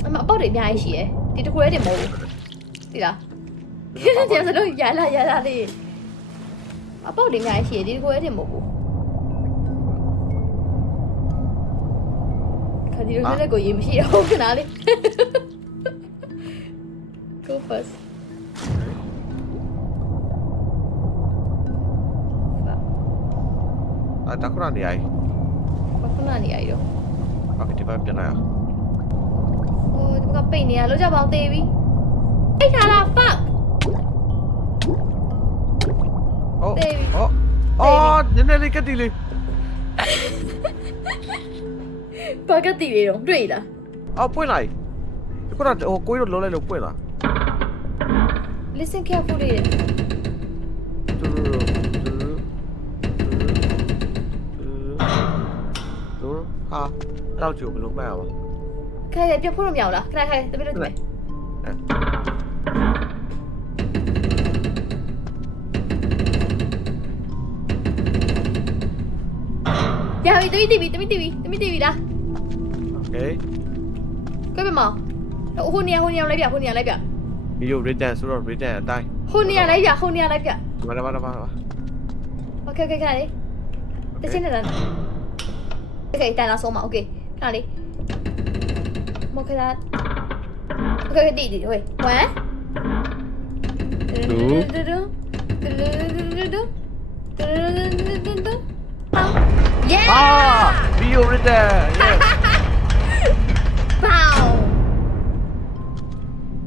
အမအပေါက်တွေအများကြီးရှိရယ်ဒီတစ်ခုလေးတင်မဟုတ်ဘူးဒီလားကျန်စလို့ရလာလေးအပေါက်တွေအများကြီးရှိရယ်ဒီတစ်ခုလေးတင်မဟုတ်ဘူးခါဒီလိုနဲ့ကိုရေးမရှိတော့ဘူးခဏလေး go first ဒါခုနနေရိုင်း ဘာခုနနေရည်တော့ Okay ဒီဘက်ပြန်လာရ ဟိုဒီဘက်ကပိတ်နေရလို့ကြပါအောင်သေးပြီအိတ်ထားလား fuck ဟုတ် သေးပြီ ဟုတ်အော်နည်းနည်းလေးကတိလေး ဘာကတိလေးတော့တွေ့လား အော်ပွင့်လိုက်ခုနဟိုကိုကြီးတို့လုံးလိုက်လို့ပွင့်လာ listen carefully ဟာတော့ကြိုဘလို့မှတ်ရပါ ခဲပြတ်ဖို့တော့မရဘူးလားခဏတပိတ်လို့မယ်ရပြီတမိတီဗီလား Okay ကွဲ့မမောင်ဟိုနေရာလိုက်ပြ video return ဆိုတော့ return အတိုင်း ဟိုနေရာလိုက်ပြ မ Okay ခဏလေးတချင်းနေတာ Okay တိုင်လာဆုံးမ Okay ခဏလေးမောခလာ Okay တီဟို1 Yeah အာ video return Pow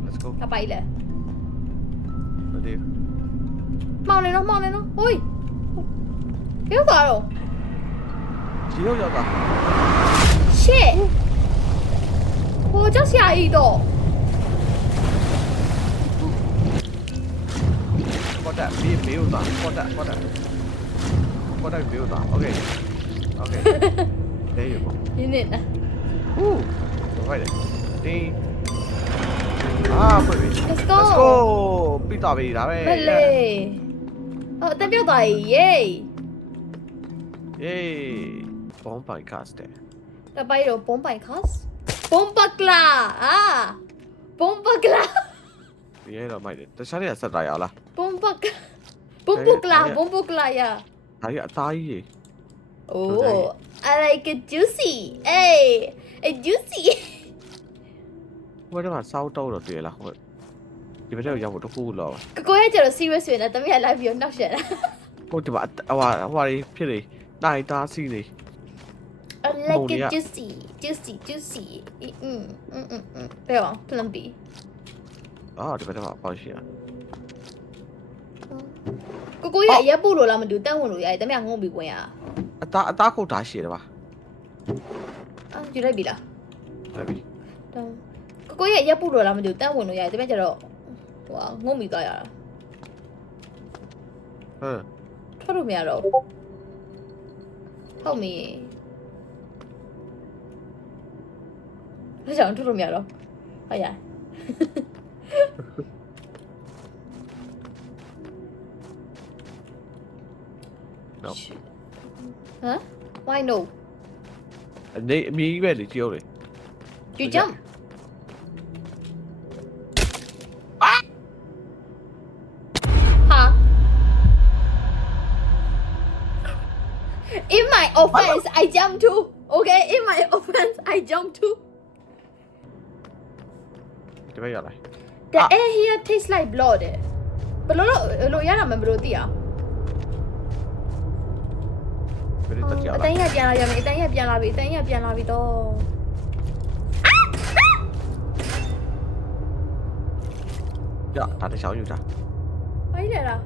let's go ကပိုင်လေ မသိဘူး မောင်နေတော့ဟိုးပြောသွားတော့ ဒီရောက်တာ shit ဟိုကြောက်စရာကြီးတော့ ပေါ်တာမေးဦးတာပေါ်တာမေးဦးတာ Okay there you go နင်းနေတာ Ooh, right there. Ding. Pretty. Let's go Let's go. ပြီးသွားပြီဒါပဲ မလေးဟိုအတန်ပြောက်သွားကြီး yay Yay. Bomb by cast တယ် တပိုင်တော့ဘုံပိုင် cost ဘုံပကလာဘုံပကလာ ဒီရဲတော့မိုက်တယ်တခြားတွေကဆက်တာရလား ဘုံပကလာရ ဒါကြီးအသားကြီး Oh I like it juicy hey a juicy ဟိုတော့စောက်တော့တွေ့လားဟိုဒီဘက်ရောက်ဖို့တခုလော ကိုရဲ့ကျတော့ serious ဆိုရင်လည်းတမီးက live ပြီးတော့နှောက်ရှက်တာ ဟိုဒီမှာဟိုရီဖြစ်နေနိုင်သားစီးနေ I like it juicyဘယ်အောင် plan B ဒီဘက်တော့ပေါ့ရှိရ ကိုရဲ့ရက်ပို့လို့လားမသိဘူးတန်းဝင်လို့ရတယ်တမီးကငုံပြီးဝင်ရ အသားခုတ်တာရှိတယ်ပါ ယူလိုက်ပြီလား ဟုတ်ပြီ ကိုရဲ့ရက်ပို့လို့လားမသိဘူးတန်းဝင်လို့ရတယ်တမီးကျတော့ဟိုငုံပြီးသွားရတာ ထွက်လို့မရတော့ဟုတ်မီလက်ချောင်းထွက်လို့မရတော့ဟုတ်ရ No. Huh? Why no? အနေအမြည်ပဲလေကြောက်လေ You jump. Huh? In my offense, I jump too. Okay? In my offense, I jump too. ဒီဘက်ရောက်လာ The air here tastes like blood ဘလို့ရတာမလို့သိအောင် ဘယ်လိုတက်ကြ အ လာ တန်းရပြန်လာရမယ်အတန်းရပြန်လာပြီအတန်းရပြန်လာပြီတော့ ရဒါတချောင်းယူတာ ဘာကြီးလဲလား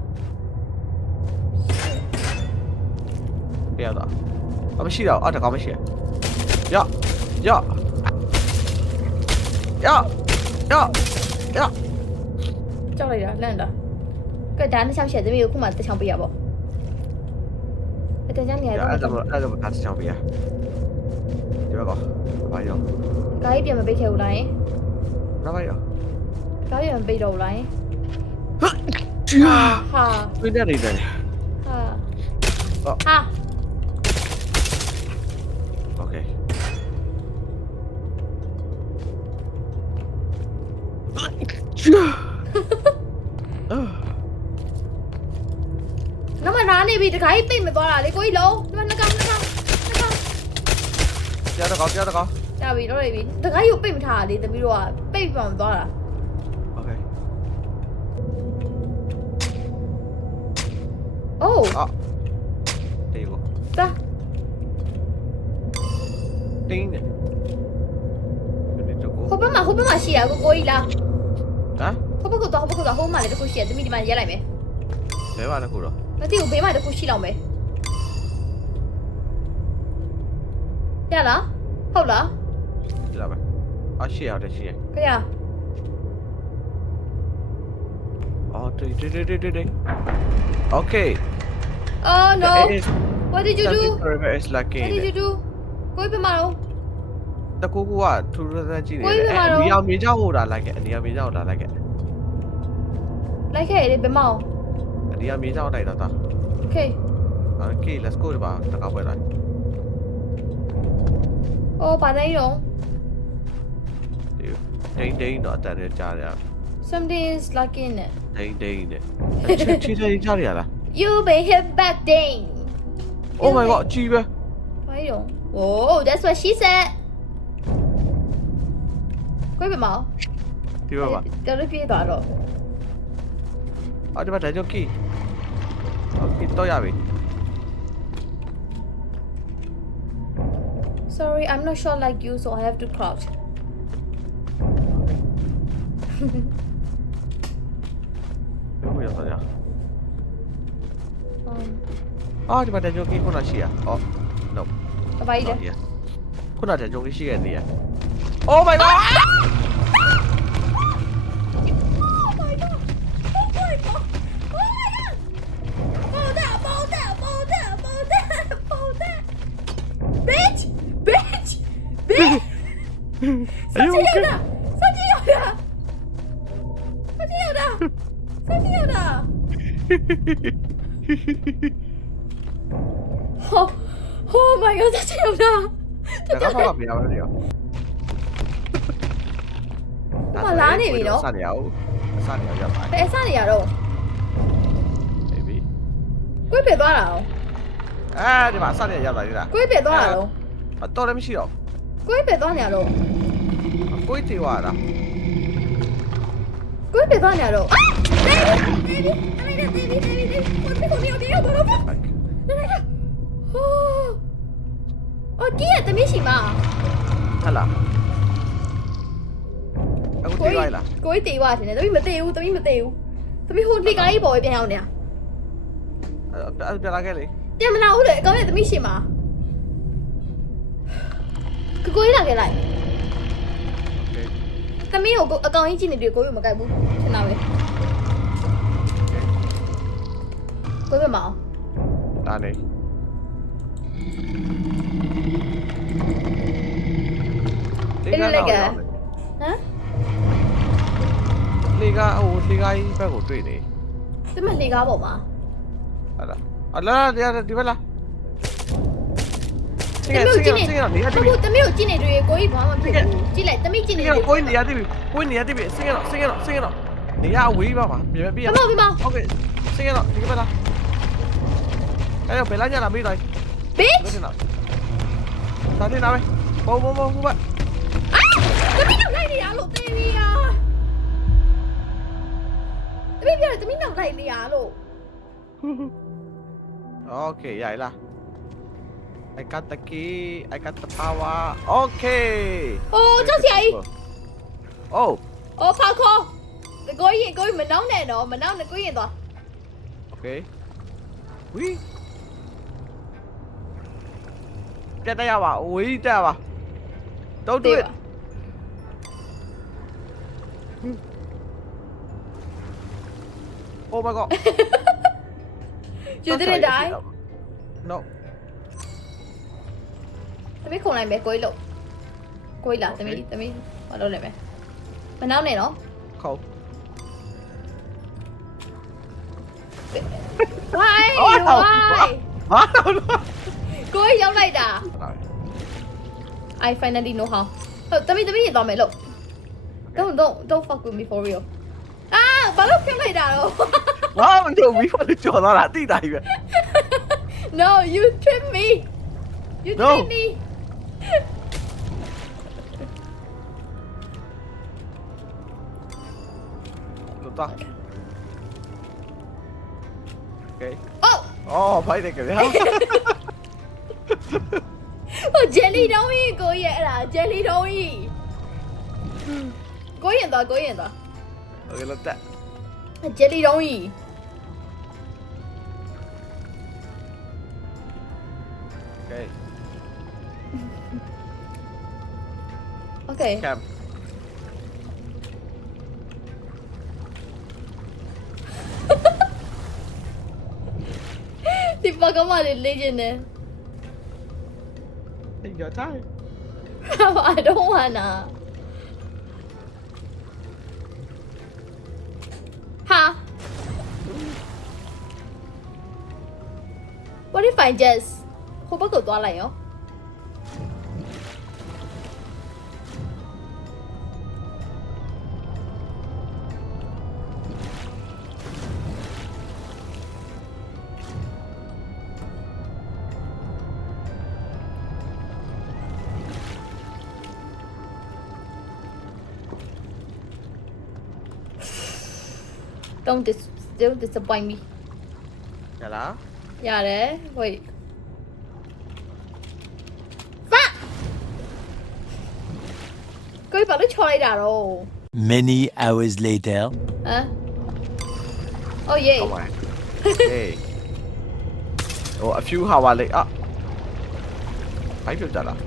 ပြရတော့အမရှိတော့အဲ့ဒါကောင်းမရှိရရရရရ ကြောက်လိုက်တာလန့်တာကဲဒါနှစ်ချောင်းရှက်သမီးကိုခုမှတစ်ချောင်းပေးရပေါ့အတန်းချနေရ အဲ့ တော့ ဒါဒါတချောင်းပြရဒီဘက်ကောဘာရော ကားကြီးပြန်မပေးခဲ့ဘူးလားယင် ဘာရော ကားပြန်မပေးတော့ဘူးလားယင် ဟာ ဟာ ပြနေတယ် ဟာဟာ โอเค နောက်မှနားနေပြီတခါကြီးပိတ်မသွားတာလေကိုကြီးလုံးဒီမှာနှကောင် ကြားတော့ကောင်း ကြာပြီတော့လေပြီတခါကြီးကိုပိတ်မထားတာလေသမီးတို့ကပိတ်ပြန်မသွားတာ โอเค အိုး တေးကို တာ တင်းနေဒီတော့ကို ဟိုဘက်မှာရှိရကိုကြီးလား ဟမ် ဟိုဘက်ကတော့ဟိုမှာလည်းတခုရှိရသမီးဒီမှာရက်လိုက်မယ် ဘယ်ပါလဲကိုတော့ မသိဘူးဘေးမှာတခုရှိလောက်မယ်ရလားဟုတ်လား ဒီလားပဲအရှိရတယ်ရှိရ ခရ အော်တေး Okay Oh no What did you do River is lucky What did you do ကိုကြီးပြမတော့ တကူကထူထူဆန်းကြည့်နေတယ်ဒီအောင်မြေကြောက်ဟိုတာလိုက်ခဲ့ဒီအောင်မြေကြောက်တာလိုက်ခဲ့ လိုက်ခဲ့လေပြမအောင် ဒီအောင်မြေကြောက်တိုက်တော့တာ Okay Okay let's go ဒီပါတကောက်ပဲလိုက် Oh ပါတိုင်းတော့ ဒိန်းတော့အတန်နဲ့ကြားရ Something is lucky in it ဒိန်းနဲ့ချီကြားရလား You been hit back ding Oh my god ကြီးပဲ ဘာရော Oh that's what she said ကိုကြီးပြမအောင် ဒီပါပါ တော်လို့ပြေးသွားတော့ အော်ဒီမှာဒါကြောင့်ကီ Okay တော့ရပြီ Sorry I'm not sure like you so I have to crouch ဘယ်လိုရတော့အော်ဒီမှာဒါကြောင့်ကီခုနရှိရအော် no ဘာကြီးလဲ ခုနဒါကြောင့်ကီရှိခဲ့နေရ Oh my god Are you okay? Oh my god ဆက်ချင်တာ ဒါကဘာပြရမလဲရော မလာနေပြီနော် စနေအောင်စနေအောင်ရပါ ဘယ်အစနေရတော့ baby ကိုယ်ပြသွားတာအောင် အဲဒီမှာစနေရပါသေးလား ကိုယ်ပြသွားတာတော့ တော်လည်းမရှိတော့ ကိုယ်ပြသွားနေရတော့ ကိုယ်တေဝါလား ကိုယ်ပြသွားနေရတော့ babyကိုယ်ပြတော့တော့哦，ဒီကတမီးရှိမှာ ဟလာအခုတေးလိုက်လား ကိုကြီးတေးသွားတယ်တမီးမတေးဘူးတမီးမတေးဘူးတမီးဟိုလှကားကြီးပေါ်ပြန်ရောက်နေတာ အဲ့ပြလာခဲ့လေ ပြန်မလာဘူးလေအကောင်ရဲ့တမီးရှိမှာကိုကြီးလာခဲ့လိုက်တမီးကိုအကောင်ကြီးကြည့်နေပြီကိုကြီးမကြိုက်ဘူးရှင်းလာပဲကိုကြီးမအောင် ဒါနေဟမ်လေကဟိုလေကားကြီးဘက်ကိုတွေ့နေ တမလှကားပေါ်မှာ ဟလာအလာဒီဘက်လား တမီးကိုကြည့်နေအခုတမီးကိုကြည့်နေတွေ့ကိုကြီးဘာမှမဖြစ်ဘူးကြည့်လိုက်တမီးကြည့်နေတွေ့ ကိုနေရတိပြီကိုနေရတိပြီစင်ရတော့နေရအဝေးပါပါပြန်ပြရ ပြမ ဟုတ်ကဲ့စင်ရတော့ဒီဘက်လားအဲ့ဘယ်လာညလာမေးတိုင်း bitch ဒါတင်လာပဲဘောဘတ် တမီးတို့လိုက်နေရလို့တေးပြီယာ တမီးပြောတယ်တမီးနောက်လိုက်နေရလို့ Okay ရိုက်လား I got the key I got the power Okay အိုးကြောက်စရာကြီး Oh အိုးဖောက်ခေါ်ကိုကြီးမနှောင်းနဲ့တော့မနှောင်းနဲ့ကိုရင်သွား Okay ဝီးပြတ်တရပါဝီးတက်ပါ Don't do it Oh my god You didn't die No တမီးခုံလိုက်မယ်ကိုကြီးလို့ကိုကြီးလားတမီးမလုပ်နိုင်မယ်မနှောင်းနဲ့နော် ခေါ Why ဟာ ကိုကြီးရောက်လိုက်တာ I finally know how ဟုတ်တမီးရင်သွားမယ်လို့ Don't fuck with me for real အာဘာလို့ဖြုတ်လိုက်တာတော့ ဘာမလို့မီးဖတ်ကြော်သွားတာတိတာကြီးပဲ No you trip me You No. trip me လို့တော့ Okay Oh အော်ဖိုက်တယ်ကြဗျာ ဟို jelly တုံးကြီးကိုကြီးရဲ့အဲ့ဒါ jelly တုံးကြီးကိုရင်သွား Okay လို့တက် jelly တုံးကြီး Okay Okay Cam ဒီပကမလေးလေးကျင်တယ် Take your time I don't wanna ဟာ What if I just ဟိုဘက်ကိုသွားလိုက်ရော Don't still disappoint me ရလား ရတယ် wait fuck ကိုယ်ဘာလို့ချော်လိုက်တာတော့ Many hours later. ဟမ် Oh yeah ဟုတ်ပါ Hey ဟို a few hours လေးอ่ะဘိုက်ပြုတ်ကြလား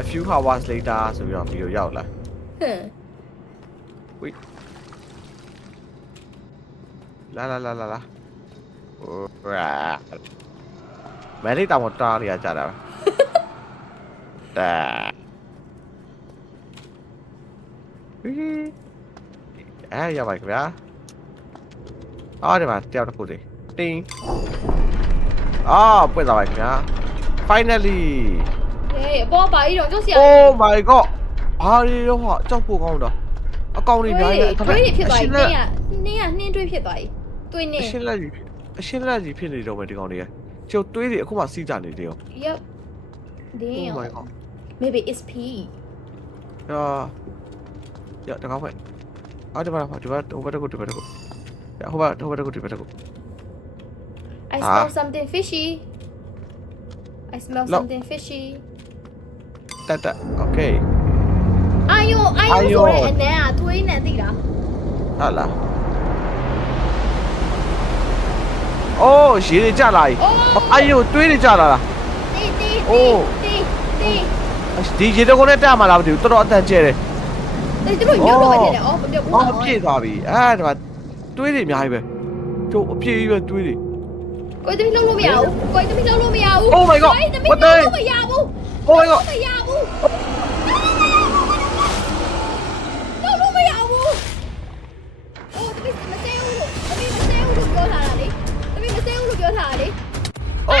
A few hours later ဆိုပြီးတော့ဗီဒီယိုရောက်လာ ဟမ် Wait လာမဲလေးတောင်တားရကြတာတာရပါခင်ဗျာအော်ဒီမှာတယောက်တစ်ခုစီတင်းပွင့်သွားပါခင်ဗျာ Finally ဟေးအပေါ်ပါကြီးတော့ကြောက်စရာ Oh my god ဘာတွေတော့ဟာကြောက်ဖို့ကောင်းတော့အကောင်တွေများကြီး တွေးဖြစ်သွားပြီနှင်းတွေးဖြစ်သွားပြီတွေးနေ အရှင်းလက်ကြီးဖြစ်နေတော့မယ်ဒီကောင်တွေကကျုပ်တွေးတွေအခုမှစီးကြနေတယ်ရော Yep Oh damn my god maybe it's P ရတကောင်းမဲ့ဒီဘက်တကူဟိုဘက်တကူ I smell something fishy I smell something fishy တက် Okay အာယိုဆိုတဲ့အနံ့ကသွေးနဲ့သိတာ ဟာလားအိုးရေတွေကြလာပြီအာယိုတွေးတွေကြလာလား တီတီ ဒီရေတကုန်းနဲ့တက်မှာလားမသိဘူးတော်တော်အတန်ကျဲတယ် ဒီလိုမျိုးတော့တယ်အော်မပြောဘူး အော်ပြည့်သွားပြီဒီမှာတွေးတွေအများကြီးပဲကျုပ်အပြည့်ကြီးပဲတွေးတွေ ကိုယ်တမီးလုံးလို့မရဘူးကိုယ်တမီးလုံးလို့မရဘူး Oh my god ကိုယ်တမီးလုံးလို့မရဘူး Oh my god မရဘူးလုံးလို့မရဘူးအိုးတမီးမစဲဘူးလို့ပြောထားတာလေတမီးမစဲဘူးလို့ပြောထားတာလေ Oh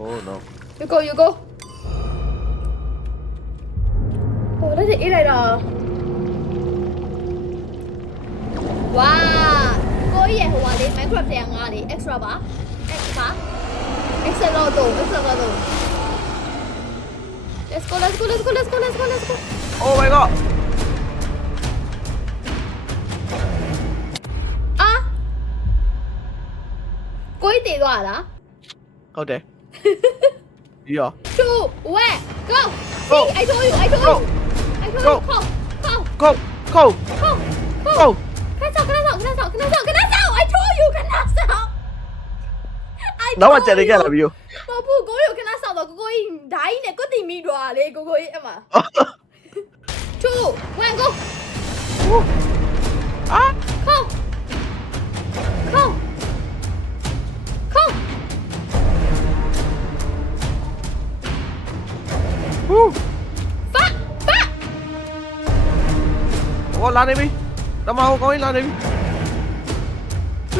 Oh no You go ဟိုလည်းအေးလိုက်တာဝါကိုရဲ့ဟိုပါလေ Minecraft ထဲကငါလေ extra ပါ extra လို့တော့ Let's go let's go let's go let's go let's go let's go Oh my god အာကိုကြီးတည်သွားလား ဟုတ်တယ်ပြီးရော 2 1 go Go. See, I told you I told Go. you I told Go. you go go go go go go ခဏဆောက် I told you ခဏဆောက် နောက်မှကြက်လေးခဲ့လာပြီးရော မဟုတ်ဘူးကိုကြီးခဏဆောက်တော့ကိုကြီးဓာကြီးနဲ့ကွတ်တီမိသွားလေကိုကြီးအမ2 1 go အာ go go go ဟူး fuck ဟောလာနေပြီတမဟိုကောင်းကြီးလာနေပြီ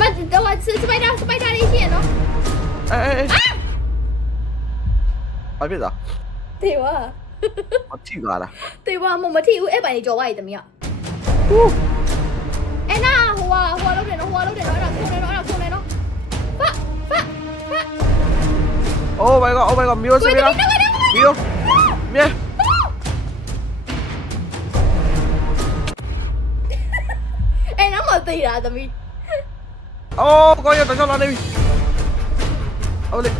မတော့စပိုက်တာလေးရှိရနော် အေးဘာဖြစ်တာ တေဝါ မထိပါလား တေဝါမထိဘူးအဲ့ပိုင်ကြော်သွားပြီတမီး ဟူး အဲ့နာဟိုလောက်တယ်နော်အဲ့ဒါခုန်နေနော် fuck Oh my god မျိုးစပြီလားမျိုးမြဲ အဲ့နာမသေးတာတမီး Oh ကောင်းရတော့လာနေပြီဟုတ်လေ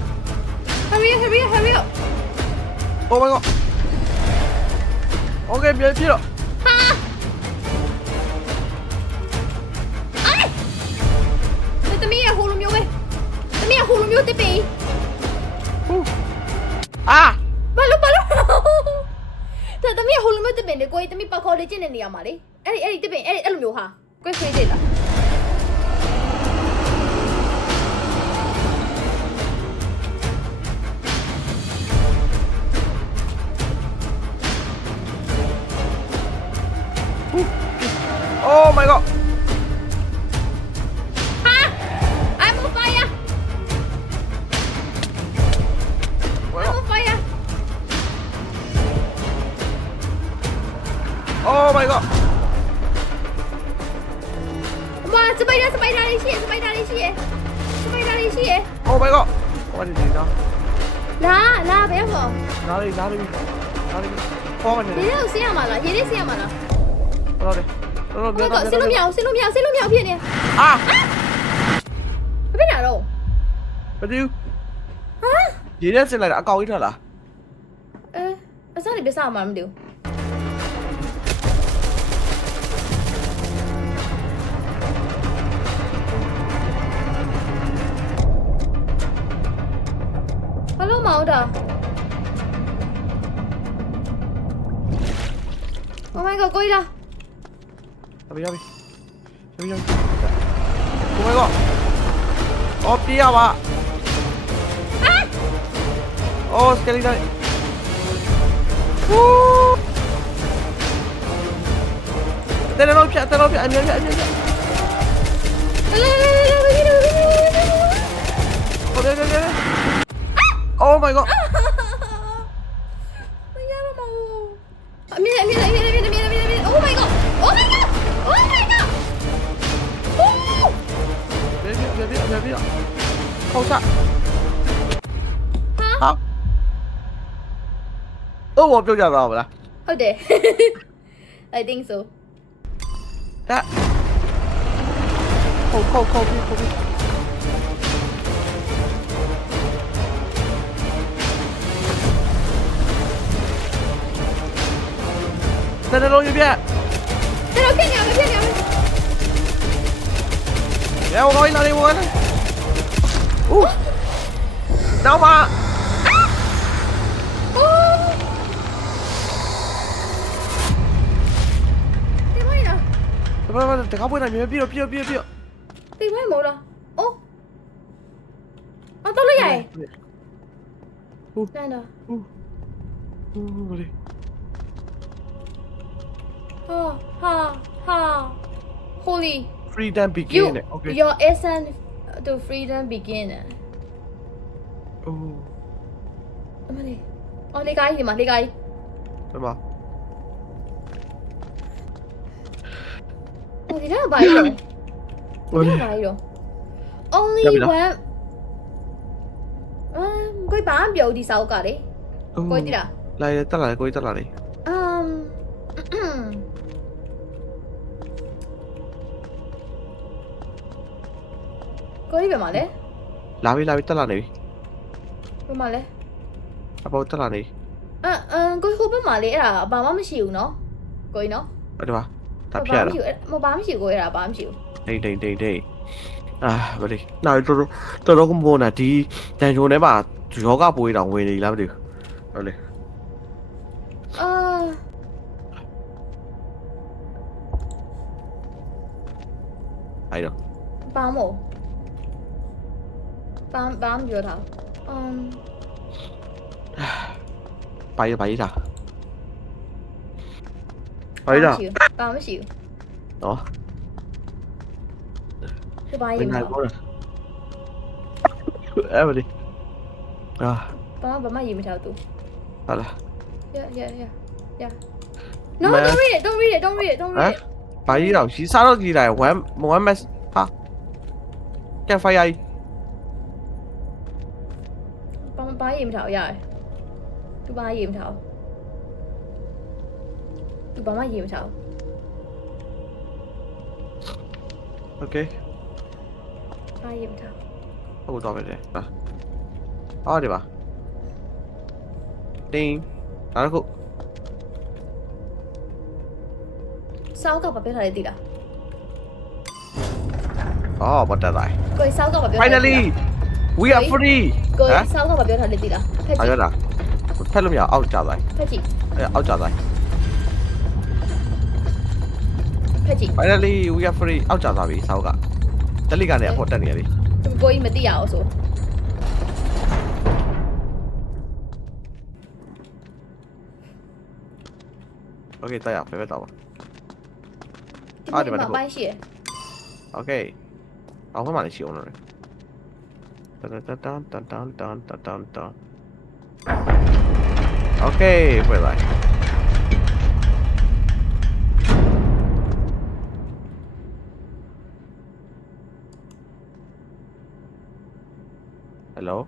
hurry up Oh my god Okay မြဲပြီတော့ ဟာအဲ့တမီးရဟိုလိုမျိုးပဲတမီးရဟိုလိုမျိုးတစ်ပင် ဟူးအာ ဘာလို့တမီးဟိုလိုမျိုးတစ်ပင်လေကိုကြီးတမီးပောက်ခေါ်လေးကျင့်နေနေရမှာလေအဲ့ဒီတစ်ပင်အဲ့လိုမျိုးဟာကိုယ်ဖေးသေးလား Oh my god ဟာ I'm on fire I'm on fire Oh my god 哇စပိုက်တာလေးရှိရ Oh my god ဟောဒီနေတာ လာဘယ်ရောက်တော့ နားလေးဟောမနေ ရေထဲဆင်းရမှာလားရေထဲဆင်းရမှာလား ဟုတ်တယ်တော် ဟို တော် ကဆင်းလို့မရအောင်ဖြစ်နေ အာ ဘာဖြစ်တာတော့ ဘယ်သူ ဟာ ဒီနဲ့စင်လိုက်တာအကောင်ကြီးထွက်လာ အစားနေပြစားမှာမသိဘူးဟယ်လိုမောင်တာ Oh my god ကိုကြီးလား ရပြီ Oh my god အော်ပြေးရပါအော်စကလီတိုင်းဟူးတယ်တော့ဖြတ်အမြဲ Oh my god မရတော့မဟုတ်အမြဲ Oh my god Oh my god Oh my god 别靠下ဟာ 好我表家到不啦 ဟုတ်တယ် I think so 哎靠边在这龙鱼边 အဲ့တော့ဖြစ်နေအောင်ဖြစ်နေအောင် 来我搞一拿你我来နောက်မှာ ဒီမိုင်းလား ဘာတကားပွင့်နေမြေပြီးတော့ ဒီမိုင်းမို့လားအိုးတော့လို့ရတယ်နန်တော့ ဘာလဲ ဟာ Holy freedom you begin okay your essence to freedom begin အိုး အမလေးအော်လေကားကြီးဒီမှာလေကားကြီး ဘယ်မှာ ဟိုဒီကဘာကြီးလဲဒီကဘာကြီးတော့ only one ကိုဘာမပြောဒီစာအုပ်ကလေကိုကြည့်လား来တက်လာကိုကြီးတက်လာလေ ကိုကြီးပဲမလဲ လာပြီတက်လာနေပြီ ဘယ်မှာလဲ အပေါ်တက်လာနေ ကိုကြီးဟိုဘက်မှာလေအဲ့ဒါဘာမှမရှိဘူးနော်ကိုကြီးနော် အဲ့ဒါဒါဖြတ်ရ မဘာမရှိဘူးကိုအဲ့ဒါဘာမှမရှိဘူး တိတ်အာဗလီနောက်တော်ကမိုးနာဒီတန်ဂျုံထဲမှာယောဂပွေးတောင်ဝင်နေလားမသိဘူးဟုတ်လေ အဲ့တော့ ဘာမို့ဘာမပြောတာပါရတာ ဘာမရှိဘူး နော် ဒီဘာ ဝ ရေး င် မ လာ ထား ပေါ်လာအဲ့ဗလီအာ ဘာမှရေးမထားသူ ဟာလား Yeah. No, don't read it. ဘာကြီးတော့ရီစားတော့ကြီးတယ်1 mess ဟာကဲ fire ဘာရေးမထားရတယ်သူဘာရေးမထားသူဘာမှရေးမထား okay ဘာရေးမထား ဟုတ်တော့ပဲလေဟာအော်ဒီပါတင်းအဲ့ဒါကို စောက်ကဘာပြောထားလဲသိလား အော်ဘာတက်လိုက် ကိုစောက်ကဘာပြော finally we are free ကိုစောက်ကဘာပြောထားလဲသိလားဖက်ကြ ဘာ ည့် ပြောတာဖက်လို့မရအောက်ကျသွား ဖက်ကြည့် အဲ့အောက်ကျသွား ဖက်ကြည့် finally we are free အောက်ကျသွားပြီစောက်ကတလိကနေအဖို့တက်နေရပြီ ကိုကြီးမသိရအောင်ဆို okay တက်ရပဲပဲတော့ပါ ဒီမှာပိုင်းရှိရ okay အောက်ဖက်မှာလည်းရှိအောင်လို့တန် okay ပြန်လိုက် hello